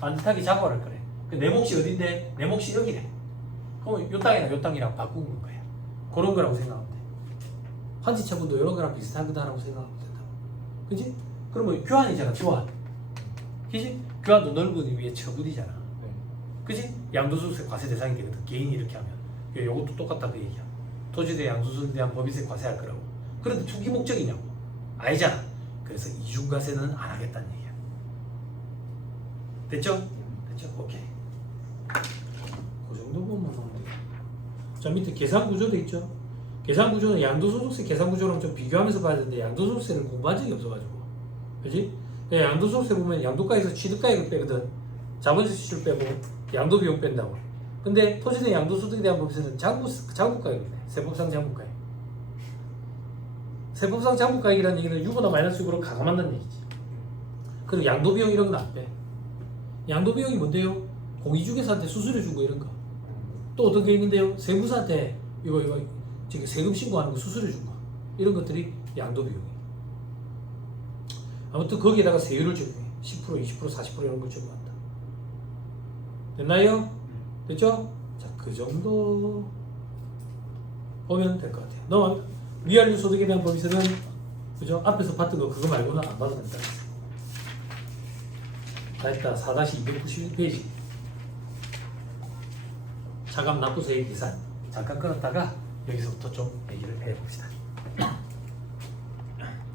반듯하게 작업을 할 거래. 내 몫이 어딘데? 내 몫이 여기래. 그럼 요 땅이랑 요 땅이랑 바꾸는 거야. 그런 거라고 생각하면 돼. 환지 처분도 이런 거랑 비슷한 거다라고 생각하면 된다. 그지? 그러면 교환이잖아. 교환. 그지? 교환도 넓은 위에 처분이잖아. 그지? 양도소득세 과세 대상이거든. 개인이 이렇게 하면. 요것도 똑같다 그 얘기야. 토지대 양도소득에 대한 법인세 과세할 거라고. 그런데 투기 목적이냐고. 아니잖아. 그래서 이중과세는 안 하겠다는 얘기야. 됐죠? 됐죠? 오케이. 그 정도 보면 나오면 돼. 자, 밑에 계산구조도 있죠? 계산구조는 양도소득세 계산구조랑 좀 비교하면서 봐야 되는데 양도소득세를 공부한 적이 없어가지고. 그지? 양도소득세 보면 양도가에서 취득가액을 빼거든. 자본세 지출 빼고 양도비용 뺀다고. 근데 토지대 양도소득에 대한 법에서는 장부가액이네. 세법상 장부가액. 세법상 장부가액이라는 얘기는 6이나 마이너스 6으로 가감한다는 얘기지. 그리고 양도비용 이런 건 안 빼. 양도비용이 뭔데요? 공인중개사한테 수수료 주고 이런 거. 또 어떤 게 있는데요? 세무사한테 이거 지금 세금 신고하는 거 수수료 준 거. 이런 것들이 양도비용이. 아무튼 거기에다가 세율을 적용해. 10%, 20%, 40% 이런 걸 적용한다. 됐나요? 됐죠? 자, 그 정도 보면 될 것 같아요. 너 위안료 소득에 대한 법에서는 그죠? 앞에서 봤던 거 그거 말고는 안 봐도 된다. 다 했다. 4-291페이지. 차감 납부세액 계산 잠깐 끊었다가 여기서부터 좀 얘기를 해봅시다.